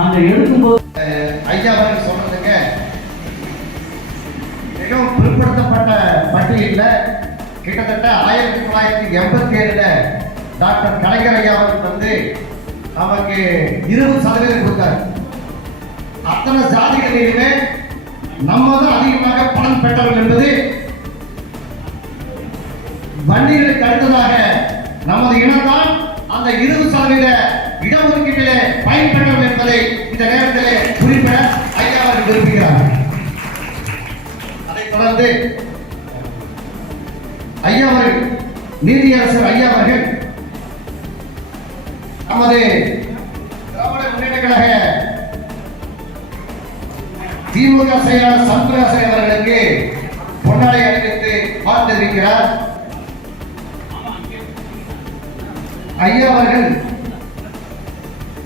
அந்த எடுக்கும்போது ஐயா அவர்கள் சொல்றதுங்க, மிகவும் பிற்படுத்தப்பட்ட பட்டியலில் கிட்டத்தட்ட 1987 டாக்டர் கலைஞர் ஐயா அவர்கள் வந்து நமக்கு 20% கொடுத்தார். அத்தனை ஜாதிகளிலுமே நம்ம தான் அதிகமாக பலன் பெற்றவர்கள் என்பது வண்டிகளுக்கு அடுத்ததாக நமது இனம்தான் அந்த 20% இடஒதுக்கீட்டிலே பயன்பெற்றவர்கள் என்பதை இந்த நேரத்திலே குறிப்பிட ஐயா அவர்கள் விரும்புகிறார். அதைத் தொடர்ந்து ஐயா அவர்கள், நீதியரசர் ஐயா அவர்கள் நமது திராவிட முன்னேற்ற கழக திமுக செயலாளர் சண்முகராசன் அவர்களுக்கு பொன்னாடை அணிவித்து வாழ்த்திருக்கிறார். ஐயா அவர்கள்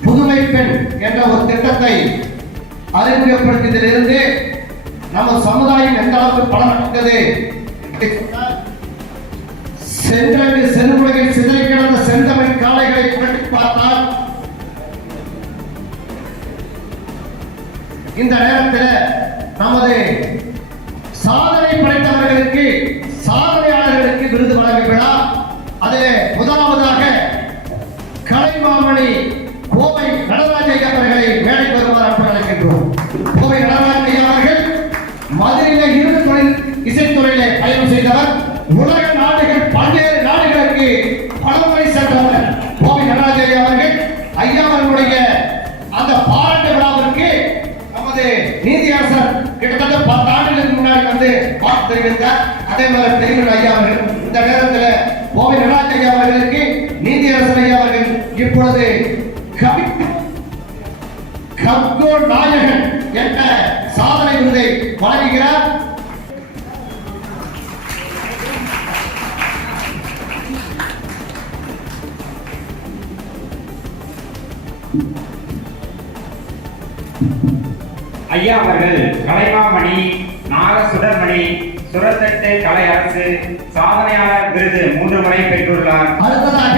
புதுமை பெண் என்ற ஒரு திட்டத்தை அறிமுகப்படுத்தியதிலிருந்து நம்ம சமுதாயம் எந்த அளவுக்கு பலனடைந்தது, சென்றங்கு செருமுலகில் சிதறி கிடந்த செந்தமிழ் காளைகளை புரட்டி பார்த்தால் இந்த நேரத்தில் நமது சாதனை படைத்தவர்களுக்கு, சாதனையாளர்களுக்கு விருது வழங்கும் விழா. அதிலே முதலாவதாக கலைமாமணி கோவை நடராஜ ஐயா அவர்களை மேடைக்கு வருமாறு அன்பு அழைக்கின்றோம். கோவை நடராஜ ஐயா அவர்கள் மதுரையில இசைத்துறையிலே பயணம் செய்தவர். உலக நாடுகள், பல்வேறு நாடுகளுக்கு பலமுறை சென்றவர் கோவை நடராஜ ஐயா அவர்கள். ஐயா அவர்களுடைய அந்த பாராட்டு விழாவிற்கு நமது நீதியரசர் கிட்டத்தட்ட 10 ஆண்டுகளுக்கு முன்னாடி வந்து வாழ்த்து தெரிவித்தார். அதே மாதிரி பெரியவர் ஐயா அவர்கள் இந்த நேரத்தில் கோவை நடராஜ ஐயா அவர்களுக்கு நீதியரசர் ஐயா அவர்கள் இப்பொழுது கப்கோ நாயகன் என்ற சாதனை விருதை வழங்குகிறார். ஐயா அவர்கள் கலைமாமணி, நாகசுடர்மணி, சுரத்தட்டு கலை அரசு சாதனையாளர் விருது 3 முறை பெற்றுள்ளார். அடுத்ததாக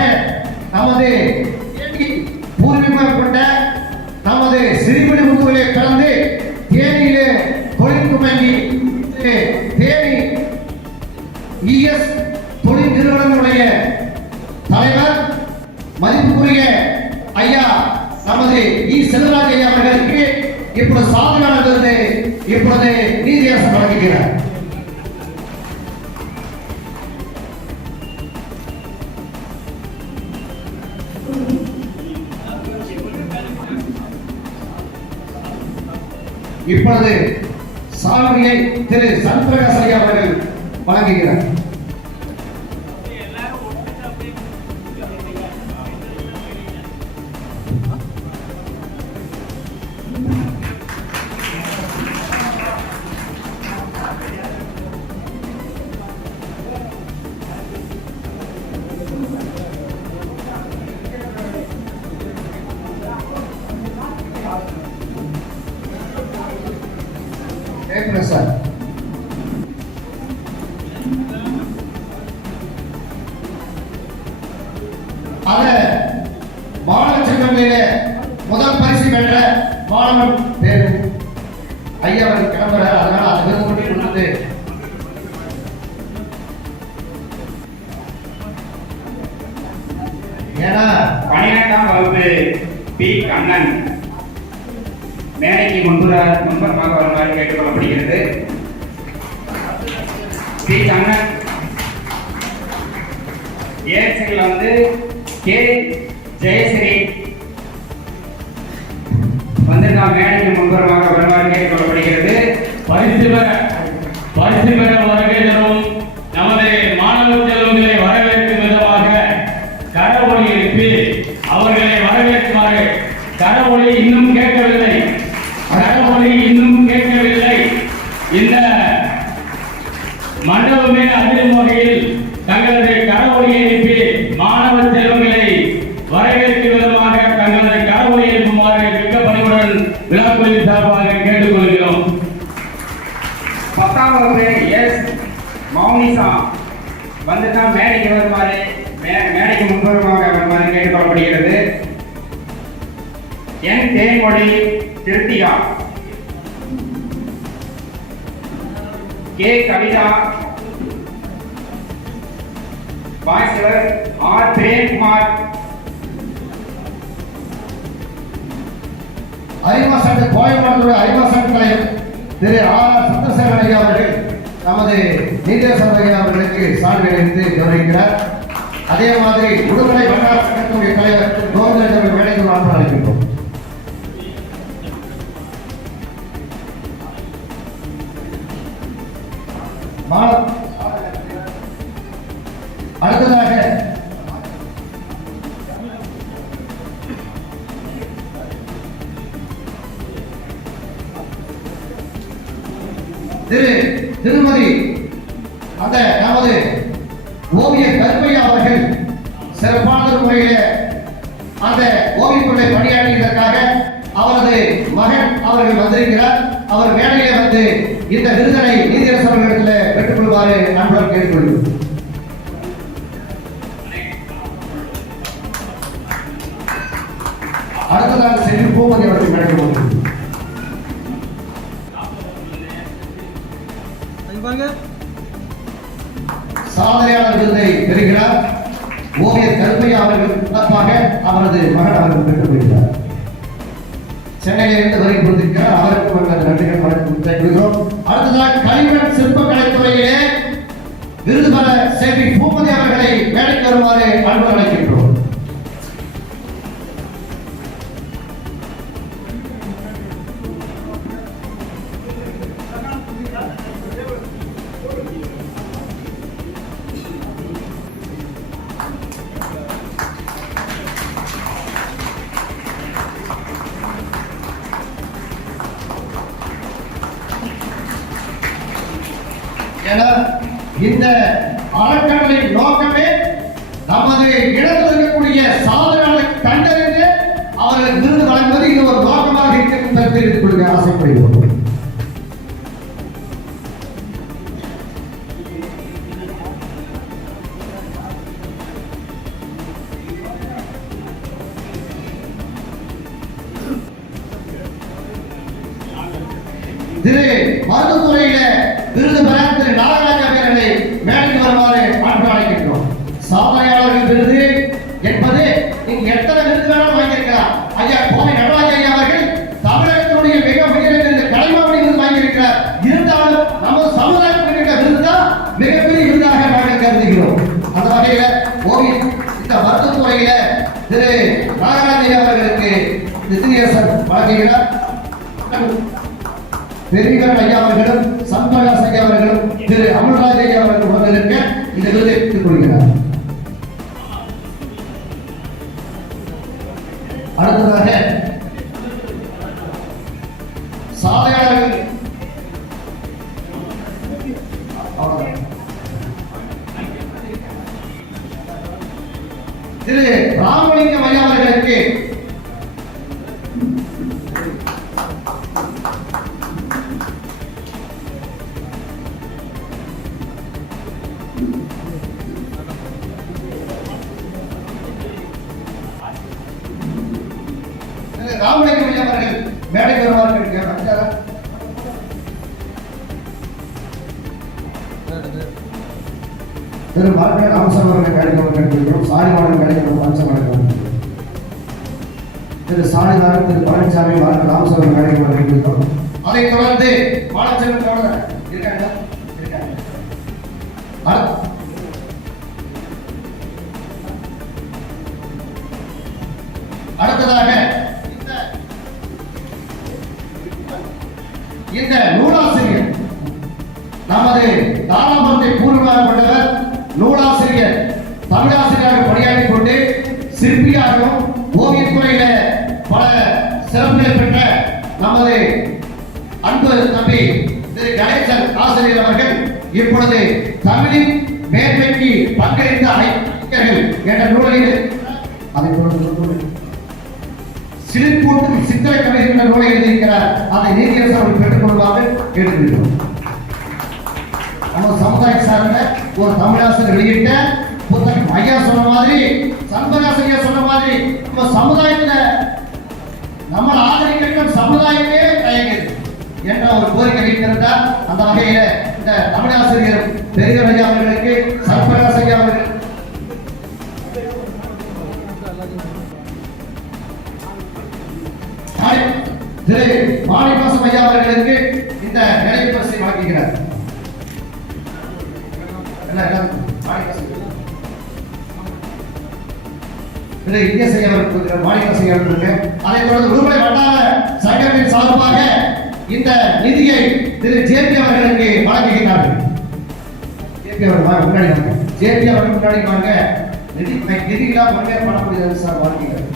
நமது பூர்வீகம் கொண்ட நமது சிறுமிடுமுறையிலே பிறந்து தேனியிலே தொழில் துவங்கி தேனி இஎஸ் தொழில் நிறுவனங்களுடைய தலைவர் மதிப்புக்குரிய ஐயா நமது செல்வராஜ் ஐயா அவர்களுக்கு இப்பொழுது சாதனையாளர் விருது இப்பொழுது நீதியரசர் வழங்குகிறார். இப்பொழுது சாதனையை திரு சந்திரகாச ஐயா அவர்கள் வழங்குகிறார். சார் அத மாணவ செல்வங்களிலே முதல் பரிசு பெற்ற மாணவன் பேர் ஐயா அவர்கள் கிளம்புறார். அதனால அது விருது மட்டும் கொடுத்து ஏன்னா 12ஆம் வகுப்பு பி கண்ணன் மேடைக்கு முன்புறமாக வருமாறு கேட்டுக்கொள்ளப்படுகிறது. பி கண்ணன் ஏஎஸ்ஐல வந்து கே ஜெயஸ்ரீ வந்து நாம் மேடைக்கு முன்புறமாக வருமாறு கேட்டுக்கொள்ளப்படுகிறது. பரிசு பெற வருகை தரும் நமது மாணவ செல்வங்களை வரவேற்கும் விதமாக கரவொலி எழுப்பி அவர்களை வரவேற்குமாறு. கரவொலி இன்னும் கேட்கவில்லை. இந்த மண்டபமே அதிரும் வகையில் தங்களது கரவொலி எழுப்பி மாணவ செல்வங்களை வரவேற்கும் விதமாக தங்களது கரவொலி எழுப்புமாறு மிக்க பணிவுடன் விழாக்குழு சார்பாக கேட்டுக்கொள்கிறோம். 10ஆம் வகுப்பு எஸ் மௌனிசா வந்துட்டா மேடைக்கு வருமாறு மேடைக்கு முன்புறமாக வருமாறு கேட்டுக்கொள்ளப்படுகிறது. என் தேன்மொழி திருத்திகா, கே கவிதா, பாய்சர் ஆர் பிரேம்குமார், அறிவாசன் கோயம்புத்தூர் அறிவாசன் தலைவர் திரு ஆர் சந்திரசேகரன் ஐயா அவர்கள் நமது நீதியரசர் ஐயா அவர்களுக்கு சான்றிதழ் அளித்து கௌரவிக்கிறார். அதே மாதிரி உடுமலை வட்டார சங்கத்தினுடைய தலைவர் கோவிந்தராஜ் அவர்கள் மேடைக்கு வாழ்த்து அழைக்கின்றோம். அடுத்ததாக திருமதி அந்த நமது ஓவியர் கருப்பையா அவர்கள் சிறப்பான முறையில் அந்த ஓவியப்பொருளை பணியாற்றியதற்காக அவரது மகன் அவர்கள் வந்திருக்கிறார். அவர் மேடையிலே வந்து இந்த விருதனை நீதியரசர் அவர்களிடத்தில் பெற்றுக் கொள்வாரு நண்பர் கேட்டுக்கொள்கிறோம். அடுத்ததாக செல்வி பூமதி அவர்கள் மேடைக்கு சாதனையாளர் விருதை பெறுகிறார். ஓவியர் கருப்பையா அவர்கள் சிறப்பாக அவரது மகன் அவர்கள் பெற்றுக் கொள்கிறார். சென்னையிலிருந்து வருகை புரிந்திருக்கிறார். அவருக்கு நன்றிகள் வழங்குகிறோம். அடுத்ததாக களிமண் சிற்பக்கலைத்துறையிலே விருது பெற செல்வி பூமதி அவர்களை மேடைக்கு வருமாறு அன்பு அழைக்கின்றோம். இந்த அறக்கட்டளையின் நோக்கமே நமது இடத்தில் இருக்கக்கூடிய சாதனைகளை கண்டறிந்து அவர்களுக்கு விருது வழங்குவது இது ஒரு நோக்கமாக இருக்கும் தெரிவித்துக் கொள்ள ஆசைப்படுகிறோம். திரு மருத்துவத்துறையில விருது பெற திரு நாகராஜா அவர்களை மேடைக்கு வருமாறு அன்பு அழைக்கின்றோம். சாதனையாளர்கள் விருது என்பது நீங்க எத்தனை விருது வேணாலும் வாங்கியிருக்கலாம். ஐயா கோவை நடராஜ ஐயா அவர்கள் தமிழகத்தினுடைய மிக பெரியவர் ஐயா அவர்களும் சண்முகதாஸ் ஐயா அவர்களும் திரு அமல்ராஜ் ஐயா அவர்கள் உடனிருக்க இந்த விருதை எடுத்துக் கொள்கிறார். அடுத்ததாக சாலையாளர்கள் திரு ராமலிங்கம் ஐயா அவர்களுக்கு ராமலிங்கம் ஐயா அவர்கள் மேடைக்கு வருவார்கள். திரு மார்க்கெட் ராமசாமி அவர்கள் மேடைக்கு வருகிறோம். சாலிமாடன் மேடைக்கு ராமசாமி திரு சாலிதாரன் திரு பழனிசாமி மார்க்கெட் ராமசாமி மேடைக்கு வருகிறோம். அதைத் தொடர்ந்து பாலச்சந்திரன் கவர்னர் இருக்காங்க. அடுத்ததாக இந்த நூலாசிரியர் நமது தாராபுரத்தை பூர்வமாக கொண்டவர். நூலாசிரியர் தமிழாசிரியராக பணியாற்றிக் கொண்டு சிற்பியாகவும் ஓவியத்துறையில பல சிறப்புகளை பெற்ற நமது அன்பு தம்பி திரு கணேசன் ஆசிரியர் அவர்கள் இப்பொழுது தமிழின் மேன்மைக்கு பங்களித்த ஐக்கியர்கள் என்ற நூலில் அதை தொடர்ந்து சிலிப்பூட்டும் சித்திரை கலை என்ற நூலை எழுதியிருக்கிறார். அதை நீதியரசு அவர்கள் பெற்றுக் கொள்வாங்க கேட்டுக்கொள்கிறோம். நம்ம சமுதாயம் சார்ந்த ஒரு தமிழாசிரியர் வெளியிட்ட புத்தகம் ஐயா சொன்ன மாதிரி சண்முகதாஸ் சொன்ன மாதிரி நம்ம சமுதாயத்துல நம்மளை ஆதரிக்கிற சமுதாயமே தயங்குது என்ற ஒரு கோரிக்கை வைத்திருந்தார். அந்த வகையில இந்த தமிழாசிரியர் பெரியவர் ஐயா அவர்களுக்கு சண்முகதாஸ் ஐயா அவர்கள் திரு மாணிவாசம் ஐயா அவர்களுக்கு இந்த நினைவு பரிசை வழங்குகிறார். திரு இந்திய ஐயா அவர்களுக்கு மாணிவாசம் ஐயா அவர்களுக்கு அதைத் தொடர்ந்து உடுமலை வட்டார சங்கத்தின் சார்பாக இந்த நிதியை திரு ஜேபி அவர்களுக்கு வழங்குகிறார்கள். ஜேபி அவர்கள் முன்னாடி வாங்க. ஜேபி அவர்கள் முன்னாடி வாங்க. நிதிகளாக பங்கேற்படக்கூடியது சார் வாழ்க்கைகள்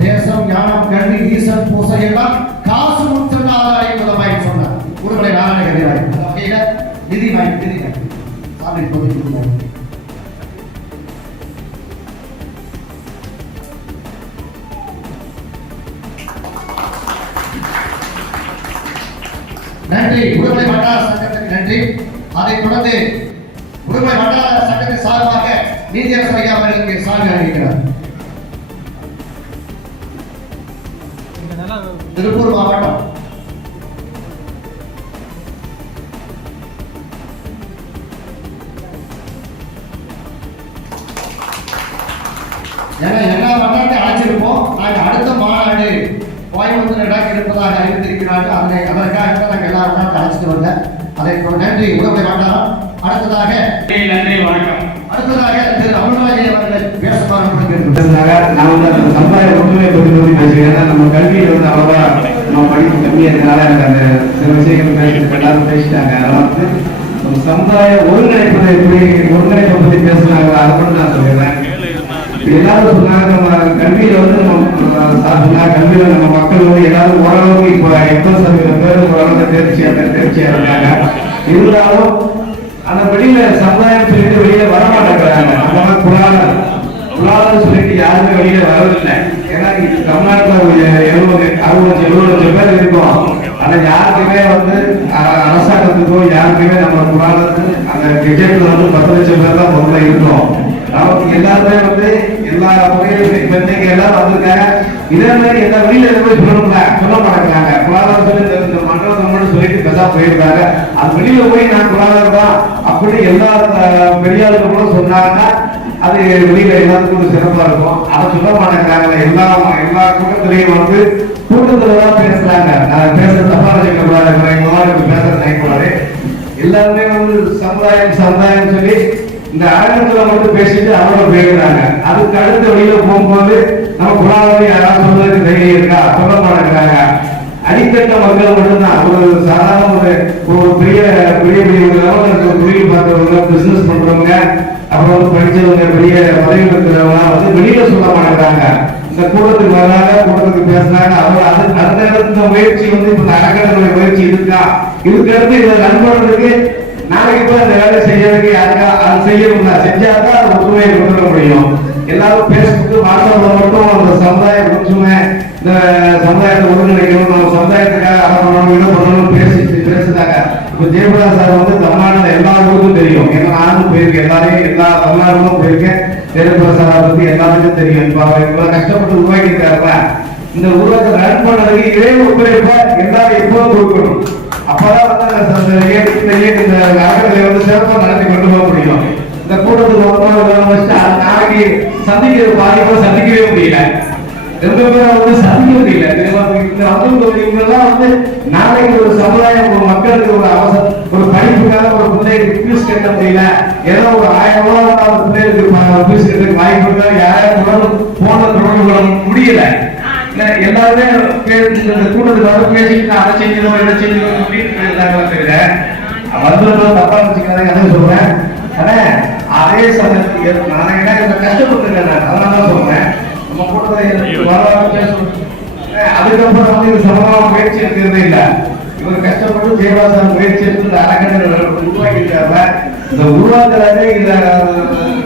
தேசம் ஞானம் கல்வி ஈசன் பூசை எல்லாம் காசு முற்றின ஆதாயம் முதமாய் சொன்னார். உடுமலை நாராயண வகையில நிதி வாங்கி சாமி பொதுவாக நன்றி. உடுமலை வட்டார சங்கத்துக்கு நன்றி. அதைத் தொடர்ந்து உடுமலை வட்டார சங்கத்தின் சார்பாக நீதியரசர் ஐயா அவர்களுக்கு சாமி அளிக்கிறார். திருப்பூர் மாவட்டம் எல்லா வட்டாரத்தை அழைச்சிருப்போம். நாங்கள் அடுத்த மாநாடு கோயம்புத்தூர் இடம் இருப்பதாக அறிவித்திருக்கிறார்கள். அதற்காக நாங்கள் எல்லா வட்டாரத்தை அழைச்சிட்டு வந்தேன். அதை நன்றி உடம்பை வட்டாரம். அடுத்ததாக நன்றி வணக்கம். அடுத்ததாக திரு அமல்ராஜ் அவர்கள் பேசுவாங்க. நான் வந்து அந்த சமுதாய ஒற்றுமை பற்றி பேசுகிறேன். நம்ம கல்வியில் வந்து அவ்வளவா நம்ம படிப்பு கம்மியாக இருக்கனால எனக்கு அந்த சில விஷயங்கள் எல்லாரும் பேசிட்டாங்க. அதெல்லாம் வந்து நம்ம சமுதாய ஒருங்கிணைப்பதை ஒருங்கிணைப்பை பற்றி பேசுனாங்க. அதை மட்டும் நான் சொல்லிடுறேன். எல்லாரும் சொன்னாங்க நம்ம கல்வியில வந்து நம்ம கல்வியில நம்ம மக்கள் வந்து எல்லாரும் ஓரளவுக்கு இப்போ 80% பேர் ஓரளவுக்கு தேர்ச்சியா இருக்காங்க. இருந்தாலும் அந்த வெளியில சமுதாயம் சொல்லிட்டு வெளியில வரமாட்டேங்கிறாங்க. நம்ம புலான்னு சொல்லிட்டு யாருமே வெளியில வரவில்லை. ஏன்னா தமிழ்நாட்டுல 70 லட்சம் பேர் இருக்கும். ஆனா யாருக்குமே வந்து அரசாங்கத்துக்கோ யாருக்குமே நம்ம புலானத்துக்கு அந்த கெஜெட்ல வந்து 10 லட்சம் பேர் தான் முதல்ல இருக்கோம். நமக்கு எல்லாருமே வந்து எல்லா முறையும் எல்லாரும் வந்திருக்காங்க. இதே மாதிரி எல்லா வெளியில போய் சொல்ல மாட்டேங்கிறாங்க. பொருளாதாரம் சொல்லி இந்த மண்டலத்தை மட்டும் சொல்லிட்டு பெருசா போயிருக்காங்க. அது வெளியில போய் நான் பொருளாதாரம் தான் அப்படி எல்லா பெரியாளுக்கு கூட சொன்னாங்கன்னா அது வெளியில எல்லாத்துக்கும் சிறப்பா இருக்கும். அதை சொல்ல மாட்டேங்கிறாங்க. எல்லா கூட்டத்திலையும் வந்து கூட்டத்துலதான் பேசுறாங்க. நான் பேசுற தப்பா வச்சுக்கூடாது, பேசுற நினைக்கூடாது. எல்லாருமே வந்து சமுதாயம் சொல்லி இந்த அரங்கத்துல மட்டும் பேசிட்டு அவரோட போயிருக்கிறாங்க. அதுக்கு அடுத்த வெளியில போகும்போது நம்ம பொருளாதாரம் யாராவது சொல்றதுக்கு தைரியம் இருக்கா? சொல்ல மாட்டேங்கிறாங்க. அடித்தட்ட மக்கள் மட்டும்தான். ஒரு சாதாரண ஒரு பெரிய பெரிய பெரிய லெவலில் தொழில் பார்த்தவங்க, பிசினஸ் பண்றவங்க, அப்புறம் படிச்சவங்க, பெரிய பதவியில் இருக்கிறவங்க வெளியில சொல்ல மாட்டேங்கிறாங்க. இந்த கூட்டத்துக்கு வராங்க, கூட்டத்துக்கு பேசுறாங்க. அவங்க அந்த முயற்சி இப்ப அறக்கட்டளை முயற்சி இருக்கா, இதுக்கு இதை ரன் பண்றதுக்கு நாளைக்கு போய் அந்த வேலை செய்யறதுக்கு யாருக்கா அது செய்யணும்னா செஞ்சாதான் அது ஒற்றுமையை கொண்டு வர முடியும். எல்லாரும் பேஸ்புக்கு வாட்ஸ்அப்ல மட்டும் அந்த சமுதாய ஒற்றுமை, இந்த சமுதாயத்தை ஒருங்கிணைக்கணும், நம்ம சமுதாயத்துக்காக அதை பண்ணணும், என்ன பண்ணணும்னு பேசுறாங்க. இப்ப ஜெயபிரகாஷ் சார் தமிழ்நாடுல எல்லா ஊருக்கும் தெரியும். ஏன்னா நானும் போயிருக்கேன், எல்லா தமிழ்நாடுகளும் போயிருக்கேன். ஜெயபிரகாஷ் சாரை பத்தி எல்லாருக்கும் தெரியும். இப்ப அவர் இவ்வளவு கஷ்டப்பட்டு உருவாக்கி இருக்காருல, இந்த உருவாக்க ரன் பண்ணதுக்கு இதே ஒத்துழைப்ப எல்லாரும் எப்போதும் கொடுக்கணும். அப்பதான் இந்த அறக்கட்டளை சிறப்பாக நடத்தி கொண்டு போக முடியும். இந்த கூட்டத்துக்கு நாளைக்கு சந்திக்கிற பாதிப்பை சந்திக்கவே முடியல, ரெண்டு பேரும் சந்திக்க முடியல. நாளைக்கு ஒரு சமுதாயம், ஒரு மக்களுக்கு ஒரு அவசரம், ஒரு படிப்புக்காக ஒரு பிள்ளைக்கு ஃபீஸ் கட்ட முடியல, ஏதோ ஒரு 1000 ரூபாய் ஒரு பிள்ளைகளுக்கு ஃபீஸ் கட்டுறதுக்கு வாய்ப்பு இருக்கா, யாரும் போன தொடர்பு கொள்ள முடியல. எல்லாருமே இந்த கூட்டத்துக்கு பேசிட்டு அதை செஞ்சிடும் இதை செஞ்சிடும் வந்து தப்பா வச்சுக்கிறாங்க. அதை சொல்றேன். அதே சமயத்துக்கு நான் என்ன கஷ்டப்பட்டுருக்கேன், அதனாலதான் சொல்றேன். நம்ம கூட்டத்தில் அதுக்கப்புறம் இது சமமாக முயற்சி இருக்கிறதே இல்லை. இவர் கஷ்டப்பட்டு ஜெயவாசன் முயற்சி எடுத்து இந்த அறக்கட்டளை உருவாக்கி இருக்காங்க. இந்த உருவாக்குறாங்க. இந்த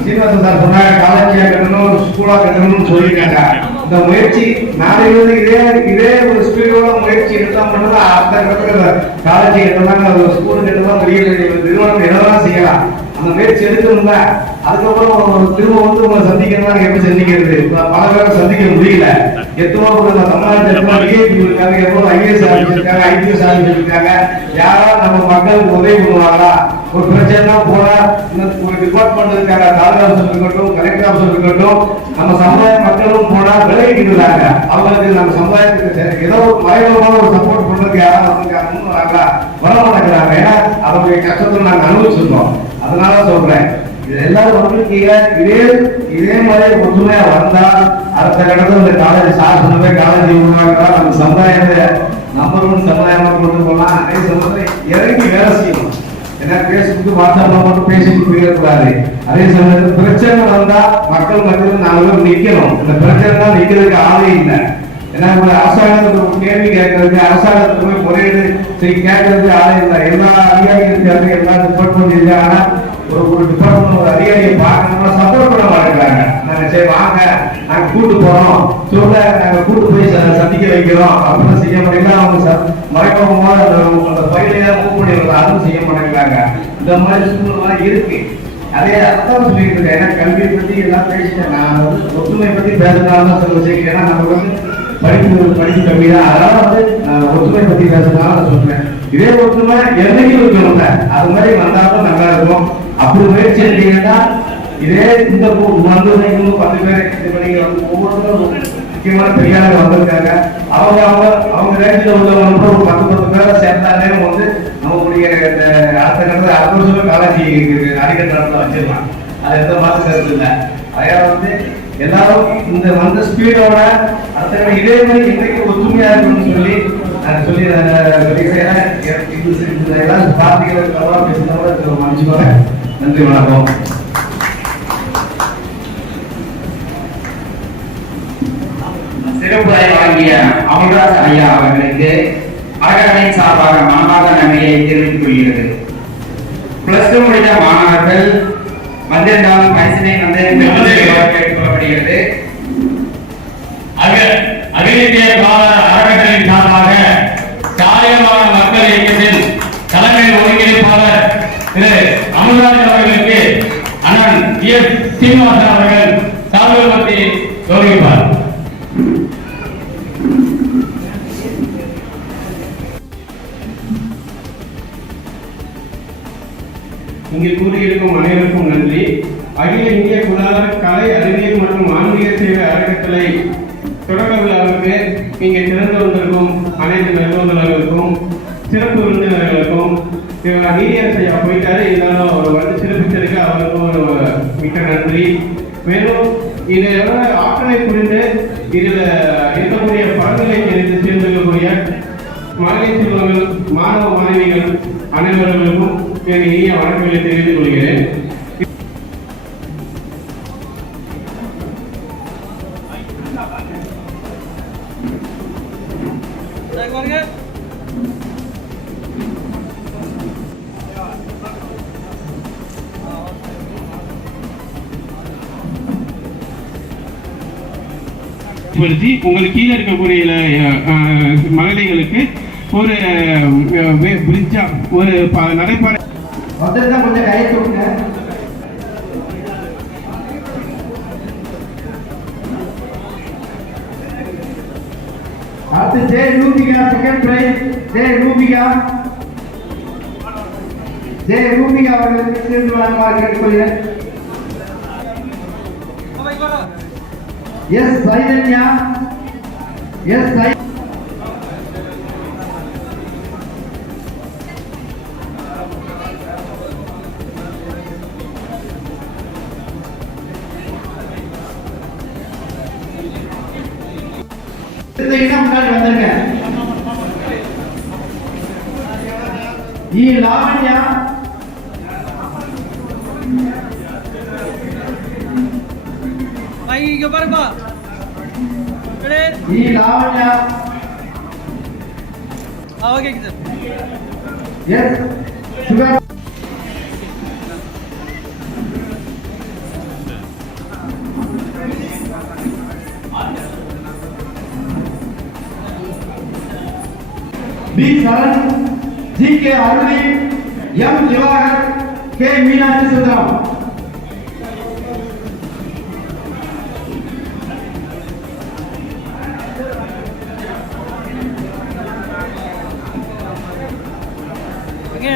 சீனிவாசன் சார் சொன்னாங்க, காலேஜியா கட்டணும், ஸ்கூலா கட்டணும்னு சொல்லியிருக்காங்க. இந்த முயற்சி நாளைக்கு இதே ஒரு ஸ்பீடோட முயற்சி எடுத்தா மட்டும்தான் அந்த இடத்துல காலேஜ் கட்டலாம், ஸ்கூல் கட்டலாம், பெரிய நிறுவனம் எதெல்லாம் செய்யலாம். அந்த முயற்சி எடுக்கணும்ல. அதுக்கப்புறம் திரும்ப உங்களை சந்திக்கிறதா எப்படி சந்திக்கிறது, பல பேரை சந்திக்க முடியல. எத்தனோ தமிழ்நாட்டில் இருக்காங்க, எவ்வளவு IAS ஆரம்பிச்சிருக்காங்க, IPS ஆரம்பிச்சிருக்காங்க. யாராவது நம்ம மக்களுக்கு உதவி பண்ணுவாங்களா? ஒரு பிரச்சனை போனா ஒரு டிபார்ட்மெண்ட் இருக்காங்க, தாலுகா ஆஃபீஸர் இருக்கட்டும், கலெக்டர் ஆஃபீஸர் இருக்கட்டும், நம்ம சமுதாய மக்களும் போனா விலகிக்கிறாங்க. அவங்களுக்கு நம்ம சமுதாயத்துக்கு ஏதோ ஒரு மறைமுகமான ஒரு சப்போர்ட் பண்றதுக்கு யாராவது வந்திருக்காங்க வராங்களா? வர மாட்டேங்கிறாங்க. ஏன்னா அதனுடைய கஷ்டத்தை நாங்கள் அனுபவிச்சிருக்கோம். அதனால சொல்றேன், இது எல்லாரும் வந்திருக்கீங்க. இதே மாதிரி ஒற்றுமையா வந்தா அடுத்த கட்டத்தில் இந்த காலேஜ் சார் சொன்னவே காலேஜ் உருவாக்கலாம், நம்ம சமுதாயத்தை நம்பர் 1 சமுதாயமா கொண்டு போகலாம். அதே சமயத்தில் இறங்கி வேலை செய்யணும். ஏன்னா பேஸ்புக்கு வாட்ஸ்அப்ல மட்டும் பேசிட்டு போயிடக்கூடாது. அதே சமயத்தில் பிரச்சனை வந்தா மக்கள் மத்தியில் நாங்களும் நிக்கணும். இந்த பிரச்சனை தான் நிக்கிறதுக்கு ஆளே இல்லை. ஏன்னா ஒரு அரசாங்கத்துக்கு ஒரு கேள்வி கேட்கறதுக்கு, அரசாங்கத்துக்கு போய் முறையீடு கேட்கறதுக்கு ஆளே இல்லை. எல்லா அதிகாரிகள் இருக்காங்க, எல்லா டிபார்ட்மெண்ட் இருக்காங்க. ஆனா ஒரு டிபார்ட்மெண்ட் ஒரு அதிகாரியை பார்க்கணும்னா சப்போர்ட் பண்ண மாட்டேங்கிறாங்க. நாங்க சரி வாங்க, நாங்க கூட்டு போறோம் சொல்ல, நாங்க கூட்டு போய் சந்திக்க வைக்கிறோம் அப்படின்னு செய்ய முடியல. அவங்க மறைமுகமா அந்த பயிலையா மூவ் பண்ணிடுறது, அதுவும் செய்ய மாட்டேங்கிறாங்க. இந்த மாதிரி சூழ்நிலை இருக்கு. அதே அதான் சொல்லிட்டு இருக்கேன். ஏன்னா கல்வியை பத்தி எல்லாம் பேசிட்டேன். நான் ஒற்றுமை பத்தி பேசுறதுனால சொல்ல விஷயம். ஏன்னா நமக்கு படிப்பு கம்மி தான். அதனால ஒற்றுமை பத்தி பேசுறதுனால சொல்றேன். இதே ஒற்றுமை என்னைக்கும் இருக்கணும்ல, அது மாதிரி வந்தாலும் நல்லா இருக்கும். அப்படி முயற்சி எடுத்தீங்கன்னா இதே இந்த வந்து 10 பேர் இது பண்ணி ஒவ்வொருத்தரும் முக்கியமான பெரியாளர் வந்திருக்காங்க. அவங்க ரேஞ்சில் உள்ளவங்க ஒரு 10 பேரை சேர்ந்தாலே நம்மளுடைய அடுத்த கட்டத்தில் 60 வருஷம் காலேஜ் அடிக்கட்டத்தில் வச்சிடலாம். அது எந்த மாற்று கருத்து இல்லை. அதாவது எல்லாரும் இந்த வந்த ஸ்பீடோட அடுத்த இதே மாதிரி இன்றைக்கு ஒற்றுமையா இருக்குன்னு சொல்லி நான் சொல்லி எல்லாரும் பார்ட்டிகள் தவறாக பேசினோட மன்னிச்சுக்கோங்க. நன்றி, வணக்கம். சிறப்புரை வழங்கிய அமல்ராஜ் ஐயா அவர்களுக்கு அறக்கட்டளையின் சார்பாக மனமார்ந்த நன்றியை தெரிவித்துக் கொள்கிறது. +2 முடித்த மாணவர்கள் வந்திருந்தாலும் பரிசினை கேட்டுக்கொள்ளப்படுகிறது. அகில இந்திய அறக்கட்டளையின் சார்பாக சாயமான மக்கள் இயக்கத்தின் தலைமை ஒருங்கிணைப்பாளர் திரு அமல்ராஜ் அவர்களுக்கு அண்ணன் சீனிவாசன் அவர்கள் சால்வை பற்றி கௌரவிப்பார். இங்கே கூறியிருக்கும் அனைவருக்கும் நன்றி. அகில இந்திய பொருளாதார கலை அறிவியல் மற்றும் ஆன்மீக சேவை அறக்கட்டளை தொடக்க விழாவுக்கு இங்கே திறந்து வந்திருக்கும் அனைத்து நிறுவனங்களுக்கும் சிறப்பு விருந்தினர்களுக்கும் நீதியரசையா போயிட்டாரு, இருந்தாலும் அவர் வந்து சிறப்பித்ததுக்கு அவருக்கும் மிக்க நன்றி. மேலும் இதை ஆற்றலை புரிந்து இதில் இருக்கக்கூடிய படங்களை சேர்ந்திருக்கக்கூடிய பெற்றோர்கள் மாணவ மாணவிகள் அனைவர்களுக்கும் என் இனிய வணக்கங்களை தெரிவித்துக் கொள்கிறேன். உங்களுக்கு கீழே இருக்கக்கூடிய மகளிர்களுக்கு ஒரு பிரிட்ஜா ஒரு நடைபாதை வந்திருந்தா கொஞ்சம் கை தூக்குங்க. அடுத்து J Rubika second prize. J Rubika அவர்களுக்கு சேர்ந்து வழங்குமாறு கேட்டுக்கொள்கிறேன். எஸ் சைதன்யா முன்னாடி வந்துருங்க. லாவண்யா இங்க பாருப்பா. Lavanya okay sir. S Suga B Saran, G K Aruni, M Divakar, K Meenakshi Sundaram.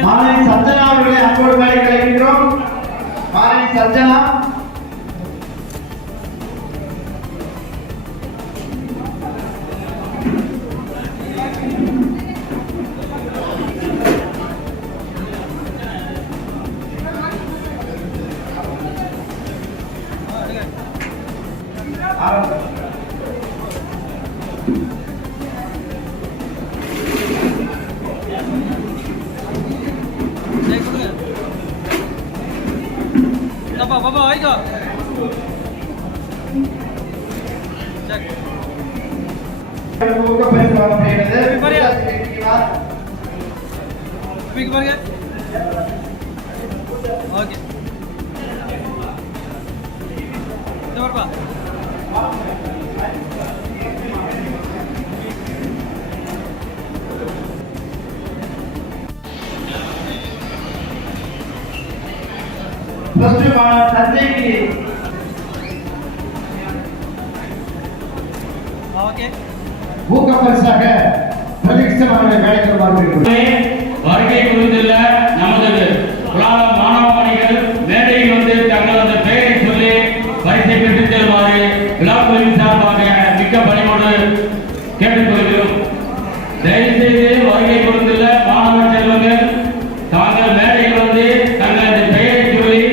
மாலை சஞ்சனா அவர்களை அன்போடு மேலே அழைக்கிறோம். மாலை சஞ்சனா பாப்பா வாய்க்கோ. பாருங்க. ஓகே பாருப்பா. प्लस 2 मानव संजय की ஓகே ஊக்க பரிசாக பிரதீக்ஷன் அவர்களை மேடைக்கு வருகை புரிந்துள்ள நமது புலால மாணவ மாணவிகள் மேடையில் வந்து தங்களது பெயரை சொல்லி பரிசை பெற்றுச் செல்லுமாறு விழாக்குழுவின் சார்பாக மிக்க பணிவோடு கேட்டுக்கொள்கிறோம். தயவுசெய்து வருகை புரிந்துள்ள மாணவ செல்வங்கள் தாங்கள் மேடையில் வந்து தங்களது பெயரை சொல்லி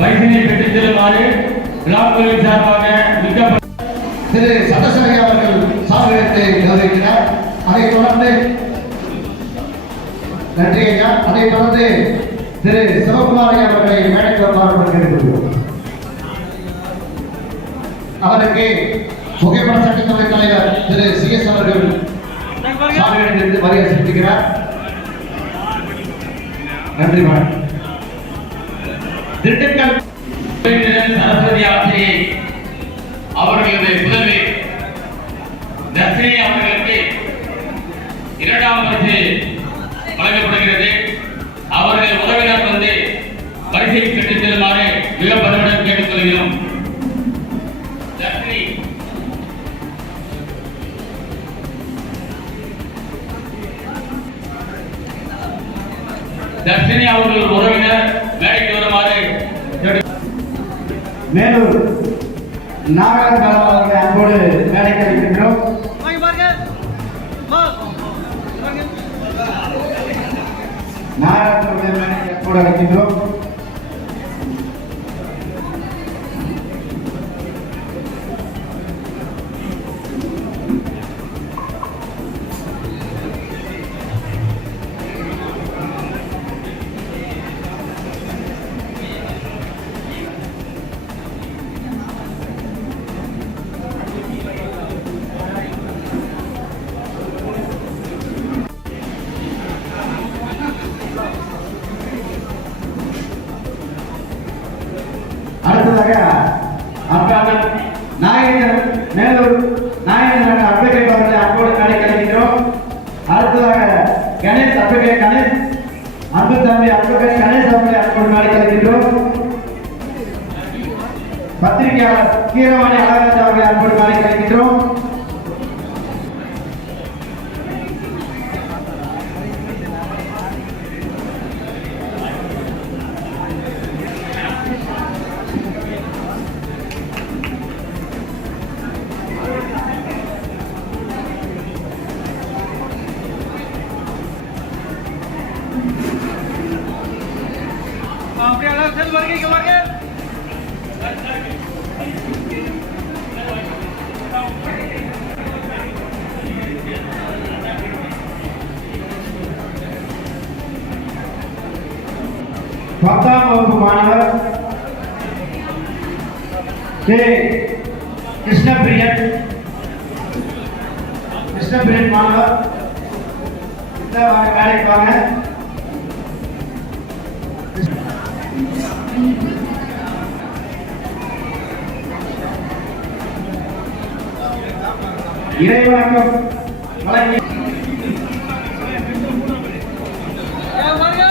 பரிசினை பெற்றுச் செல்லுமாறு விழாக்குழுவின் சார்பாக மிக்க திரு சதசரி அவர்கள் சாதகத்தை கௌரவிக்கிறார். அதைத் தொடர்ந்து நன்றி ஐயா. அதைத் தொடர்ந்து திரு சிவகுமார் ஐயா அவர்களை மேடைக்கு வருமாறு கேட்டுக்கொள்கிறோம். அவருக்கு புகைப்பட சட்டத்துறை தலைவர் திரு CS அவர்கள் சாதகத்திலிருந்து வருகை செலுத்துகிறார். நன்றி மேடம். திண்டுக்கல் சரஸ்வதி ஆசிரியை அவர்களது புதல்வி தர்ஷினி அவர்களுக்கு 2ஆம் பரிசு வழங்கப்படுகிறது. அவர்கள் உறவினர் வந்து பரிசை பெற்றுச் செல்லுமாறு மிக பணிவுடன் கேட்டுக்கொள்கிறோம். தர்ஷினி அவர்கள் உறவினர் மேடைக்கு வருமாறு மேலூர் நாகராஜ் அவர்களை அன்போடு மேடைக்கு அழைக்கின்றோம். நாகராஜ் அவர்களை மேடைக்கு அன்போடு அழைக்கின்றோம். அட்வொகேட் கணேஷ் அன்பு தம்பி அட்வொகேட் கணேஷ் அவர்களை அன்போடு நாடி கலைக்கின்றோம். பத்திரிகையாளர் கீரவாணி அழகராஜ் அவர்களை அன்போடு நாடி கலைக்கின்றோம். அப்படியே எல்லாரும் சேர்ந்து வருங்க இங்க வாங்க. பத்தாம் வகுப்பு மாணவர் கிருஷ்ணபிரியன் மாணவர் வேலைக்கு வாங்க. இறைவணக்கம் வழங்கி வாங்க.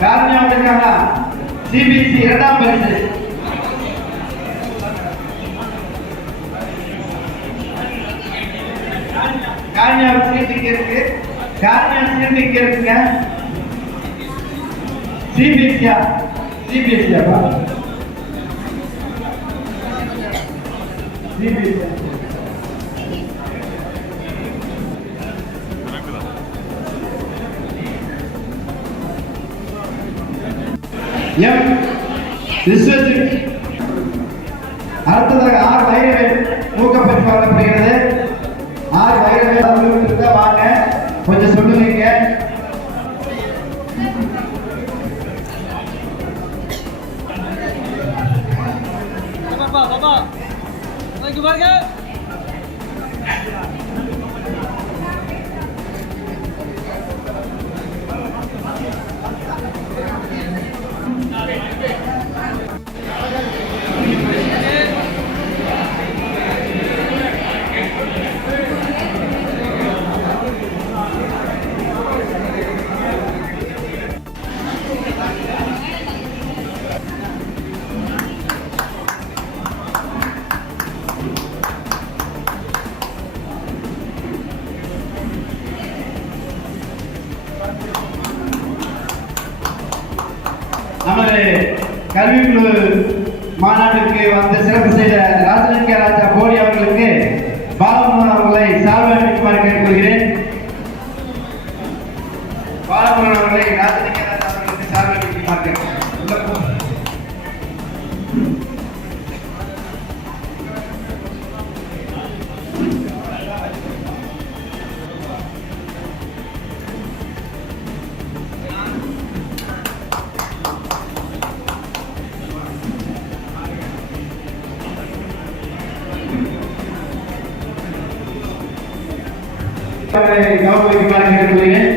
காரணியாவுக்கான சிபிஎஸ்இ 2ஆம் பரிசு காரணியாவுக்கு சீர்திருத்தி இருக்கு. காரணியா சீர்திருத்தி இருக்குங்க. சிபிஎஸ்இயா சிபிஎஸ்இயாப்பா சிபிஎஸ்இ எம் விஸ்வஜித். அடுத்ததாக ஆர் வைரவேல் ஊக்கப்பரிசு வழங்கப்படுகிறது. ஆர் வைரவேல் வாங்க கொஞ்சம் சொல்லுங்க. பாப்பா இங்க பாருங்க. நமது கல்விக்குழு மாநாட்டிற்கு வந்து சிறப்பு செய்த ராஜலிங்க ராஜா போடி அவர்களுக்கு பாலமுருகன் அவர்களை சால்வை அளிக்குமாறு கேட்டுக்கொள்கிறேன். பாலமுருகன் அவர்களை ராஜலிங்க ராஜா அவர்களுக்கு சால்வை அளிக்குமாறு கேட்டுக்கொள்கிறேன். கௌரவிக்குமாறு கேட்டுக்கொள்கிறேன்.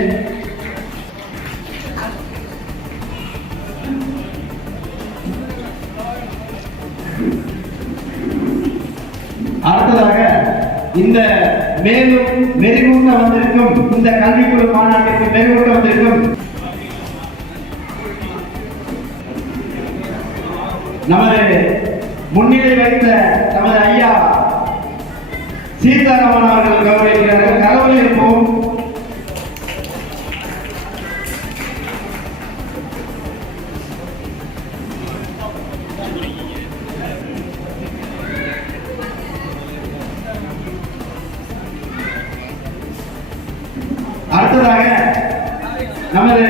அடுத்ததாக இந்த மேலும் மெருகூட்ட வந்திருக்கும் இந்த கல்விக்குழு மாநாட்டிற்கு மெருகூட்ட வந்திருக்கும் நமது முன்னிலை வைத்த நமது ஐயா சீதாராமன் அவர்கள் கௌரவிக்கிறார்கள். கடவுள் இருப்போம். அடுத்ததாக நமது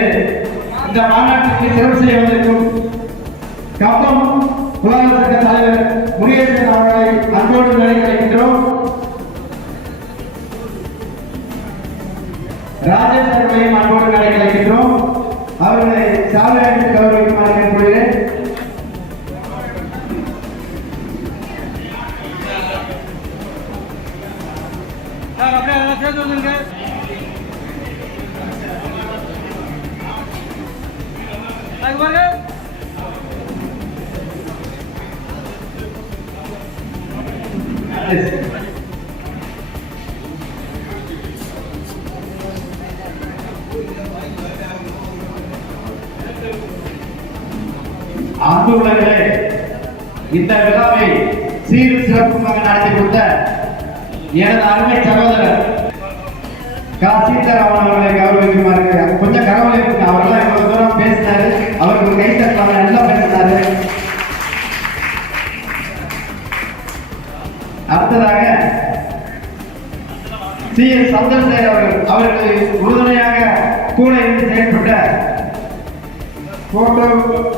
இந்த மாநாட்டிற்கு சிறப்பு செய்ய வந்திருக்கும் கப்பம் புலனாய்வு சங்க தலைவர் முருகேசன் அவர்களை அன்போடு நினைக்கிறோம். ராஜேஷ் அவர்களையும் அன்போடு நினைக்கிறோம். அவர்களை சாலை அணிந்து கௌரவிக்குமாறு கேட்டுக்கொள்கிறேன். அப்படியே சேர்ந்து வந்துருங்க. அங்க பாருங்க. அன்பு உள்ளவர்களே, இந்த விழாவை சீரும் சிறப்புமாக நடத்தி கொடுத்த எனது அருமை சகோதரர் சீதாராமன் அவர்களை கௌரவிக்குமாறு கொஞ்சம் கௌரவிக்குங்க. அவரெல்லாம் இவ்வளவு தூரம் பேசினாரு, அவருக்கு கை தட்டலாம், நல்லா பேசினாரு. அடுத்ததாக எஸ் சந்திரசேகர் அவர்களுக்கு உறுதுணையாக கூட இருந்து செயல்பட்ட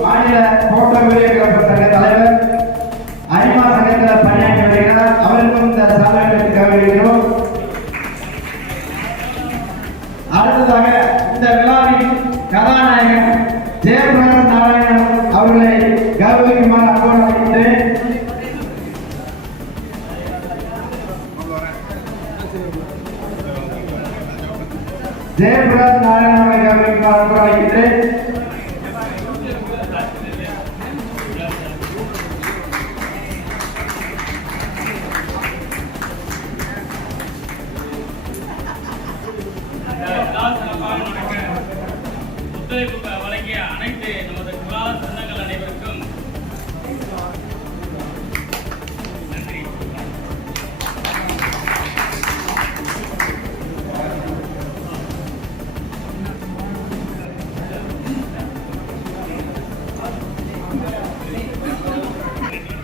மாநில போட்டோ வீடியோகிராபர் சங்க தலைவர் அரிமா சங்கத்தில் பணியாற்றி வருகிறார். அவருக்கும் இந்த சாதனைகளுக்கு கௌரவிக்கிறோம். அடுத்ததாக இந்த விழாவின் கதாநாயகன் ஜெயபிரகாஷ் நாராயணன் அவர்களை கௌரவிக்குமாறு அன்போடு அழைக்கின்றேன். ஜெயபிரகாஷ் நாராயணன் அவர்களை கௌரவிக்குமாறு அன்போடு அழைக்கின்றேன். ஒத்துழைப்பு வழங்கிய அனைத்து நமது குலா சொந்தங்கள் அனைவருக்கும் நன்றி.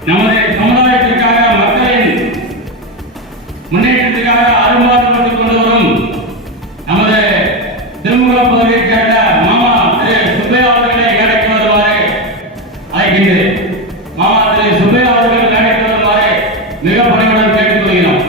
நமது சமுதாயத்திற்காக மக்களின் முன்னேற்றத்திற்காக அரும்பாடுபட்டுக் கொண்டு வரும் நமது திருமுகம் பகுதியை சேர்ந்த மாமா திரு சுப்பையா அவர்களை வேலைக்கு வருமாறு அழைக்கின்றேன். மாமா திரு சுப்பையா அவர்கள் வேலைக்கு வருமாறு மிக பணிவுடன் கேட்டுக்கொள்கிறோம்.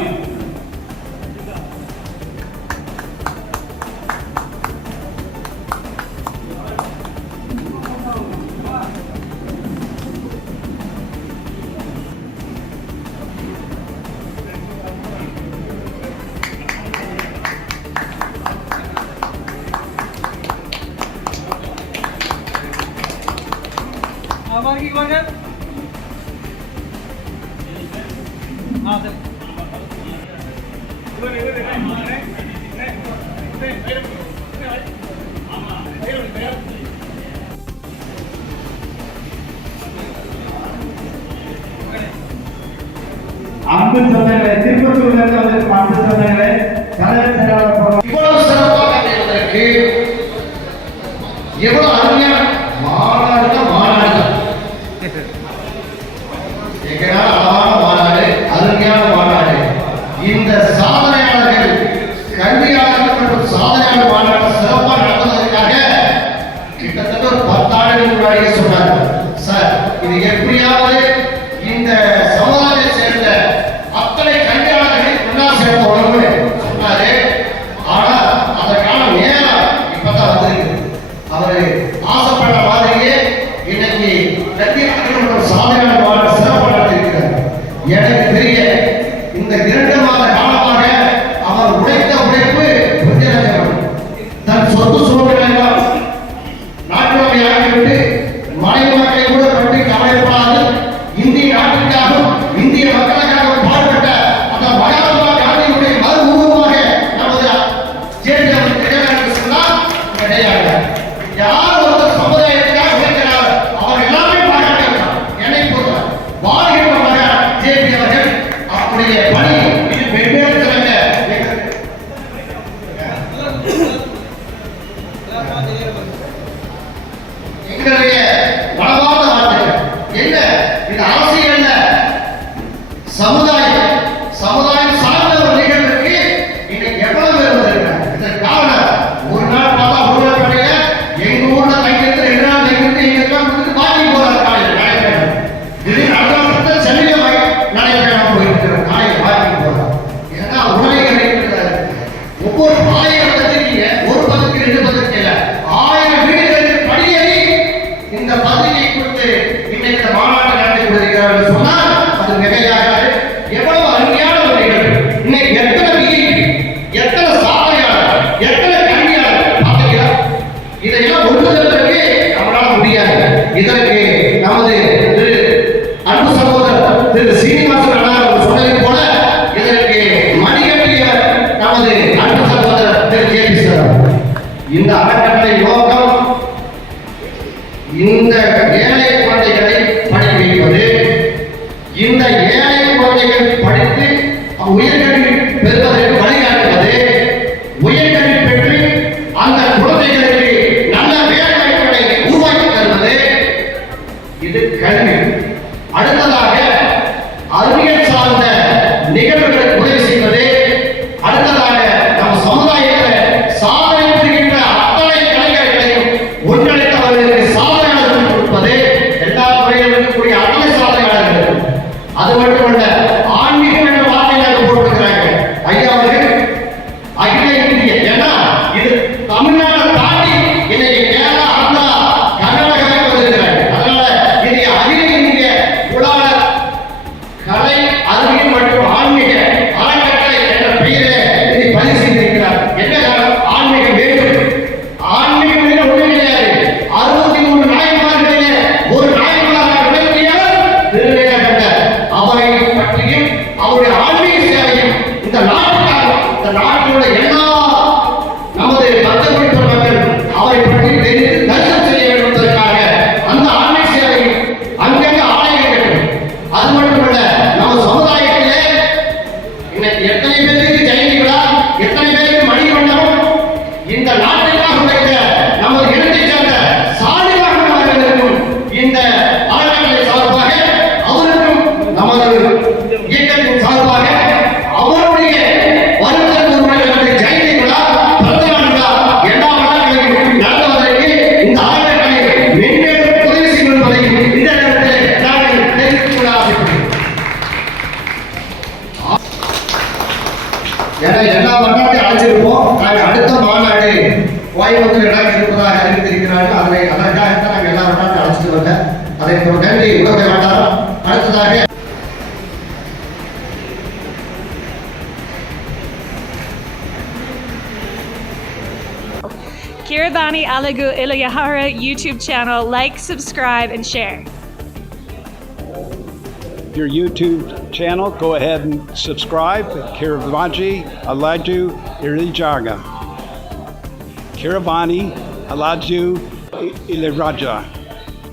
பாருங்க பாருங்க. சரி. அன்பு சொந்தங்களே, திருப்பத்தூர்ல இருந்து வந்திருக்கும் அன்பு சொந்தங்களே, தலைவர் செயலாளர் இவ்வளவு சிறப்பாக செய்வதற்கு எவ்வளவு அருமையான மாநாடு எங்களால் அழகான மாநாடு, அருமையான மாநாடு. இந்த சாதனையாளர்கள் கல்வியாளர்கள் மற்றும் சாதனையாளர் மாநாடு சிறப்பாக நடத்துவதற்காக கிட்டத்தட்ட ஒரு 10 ஆண்டுகள் முன்னாடியே சொன்னார். சார், இது எப்படியாவது இந்த சமுதாயத்தை சேர்ந்த அத்தனை கல்வியாளர்களை ஒன்னா சேர்ந்த உணர்வு சொன்னாரு. ஆனா அதற்கான நேரம் இப்பதான் வந்திருக்கு. அவரு ஆசைப்பட்ட மாதிரியே இன்னைக்கு கல்வியாளர்கள் சாதனையாளர் மாநாடு சிறப்பாக நடத்தியிருக்கிறார். எனக்கு தெரிய இந்த 2 மாத காலமாக அவர் உழைத்த உழைப்பு புரிஞ்சவன் தன் சொத்து சுகங்களை எல்லாம் நாட்டுவதை ஆகிவிட்டு மனைவி மக்களை கூட பற்றி கவலைப்படாது இந்திய நாட்டிற்காகவும் இந்திய மக்களுக்காகவும் பாடுபட்ட அந்த மகாத்மா காந்தியுடைய மறுமுகமாக நமது ஜேடிஎம் திகழ்ந்து சொன்னால் கிடையாது. யார் ஒரு சமுதாயத்துக்காக உழைக்கிறார் அவர் எல்லாமே பாராட்டுகிறார். என்னை பொறுத்த வாழ்கின்ற மகன் ஜேபி அவர்கள் அப்படியே பணி இது வெவ்வேறு சிறந்த எங்களுடைய வளமான வாழ்த்துக்கள். என்ன இது அரசியல் சமுதாயம் சார்ந்த ஒரு நிகழ்வுக்கு இன்னைக்கு எவ்வளவு பேர் வந்திருக்கிறாங்க. இதற்கு காரணம் ஒரு நாள் பார்த்தா ஊழல் எங்க ஊர்ல தங்கிட்டு 2 நாள் தங்கிட்டு எங்கெல்லாம் வந்து பாட்டி போறாரு. காலையில் நடைபெறும் இது நடந்த சென்னையில நடைபெறாம போயிட்டு காலையில் பாட்டி போறாரு. ஏன்னா உலக ஒவ்வொரு 1000 பத்திரிகை ஒரு பத்திரிகை 2 பத்திரிகை இல்ல 1000 வீடுகளுக்கு படியேறி இந்த பத்திரிகை கொடுத்து இன்னைக்கு இந்த மாநாட்டை நடத்தி கொண்டிருக்கிறார்கள் சொன்னால் அது மிகையாகாது. எவ்வளவு அருமையான ஒரு நிகழ்வு. இன்னைக்கு எத்தனை எத்தனை இதற்கு நமது அன்பு சகோதரர் திரு சீனிவாசன் அவர்கள் சொன்னதை போல இதற்கு மணிகட்டியவர் நமது அன்பு சகோதரர் திரு ஜே.பி. சார். இந்த அறக்கட்டளை நோக்கம் இந்த ஏழை குழந்தைகளை படிக்க வைப்பது, இந்த ஏழை குழந்தைகள் படித்து உயர்கல்வி பெறுவதற்கு வழிகாட்டுவது, உயர்கல்வி பெற்று அந்த குழந்தைகளுக்கு நல்ல வேலைவாய்ப்புகளை உருவாக்கி தருவது, இது கல்வி. அடுத்ததாக அறிவியல் சார்ந்த நிகழ்வுகளுக்கு உதவி செய்வது, அடுத்ததாக நம் சமுதாயத்தில் சாதனை புரிகின்ற அத்தனை கலைஞர்களையும் ஒன்றிணைத்து அவர்களுக்கு சாதனையாளர்கள் கொடுப்பது, எல்லா துறையிலும் இருக்கக்கூடிய அத்தனை சாதனையாளர்கள். அது மட்டுமல்ல, ஆன்மீகம் என்ற வார்த்தையாக போட்டிருக்கிறாங்க ஐயா அவர்கள். அகில இந்திய, ஏன்னா இது தமிழ்நாட்டை தாண்டி இன்னைக்கு கேரளா, ஆந்திரா, கர்நாடகாவே வந்திருக்கிறாங்க. அதனால இது அகில இந்திய உலக கலை அறிவியல் மற்றும் ஆன்மீக அறக்கட்டளை என்ற பெயரை இதை பதிவு செய்திருக்கிறார். என்ன காரணம்? ஆன்மீகம் வேண்டும். ஆன்மீகம் என்ற ஒன்றும் கிடையாது. 63 நாயன்மார்களிலே ஒரு நாயன்மாராக விளங்கியவர் திருநீலகண்டர். அவரை பற்றியும் அவருடைய ஆன்மீக சேவையும் இந்த நாட்டுக்காக, இந்த நாட்டினுடைய எல்லா நமது பக்தர்கள் மக்கள் அவரை பற்றி தெரிந்து தரிசனம் செய்ய வேண்டும் என்பதற்காக அந்த ஆன்மீக சேவையும் அங்கங்க ஆலயம் வேண்டும். அது மட்டுமல்ல, நம்ம சமுதாயத்திலே இன்னைக்கு எத்தனை பேருக்கு ஜெயந்தி விழா, எத்தனை பேருக்கு மணிமண்டபம், இந்த நாட்டுக்காக உழைத்த நமது இனத்தைச் சேர்ந்த சாதிவாக அவர்களுக்கும் இந்த அறக்கட்டளை சார்பாக, அவருக்கும் நமது இயக்கத்தின் சார்பாக அவருடைய வருடத்திற்கு ஒரு ஜெயந்தி விழா, பிறந்தநாள் விழா, எல்லா விழாக்களையும் நடத்துவதற்கு இந்த அறக்கட்டளை மென்மேலும் உதவி செய்யும் என்பதை இந்த நேரத்தில் நாங்கள் தெரிவித்துக் கொள்ள ஆசைப்படுகிறோம். ஏன்னா எல்லா மன்னத்தை அழைச்சிருப்போம். நாங்கள் அடுத்த மாநாடு கோயம்புத்தூர் இடம் இருப்பதாக அறிவித்திருக்கிறார்கள். அதற்காகத்தான் நாங்கள் எல்லா மன்னத்தை அழைச்சிட்டு வரல. அதை நன்றி உணர வேண்டாம். அடுத்ததாக Kiravani Alagu Ilayahara YouTube channel. Like, subscribe, and share. Your YouTube channel, go ahead and subscribe. Kiravani Alaju Ilijaga. Kiravani Alaju Iliraja.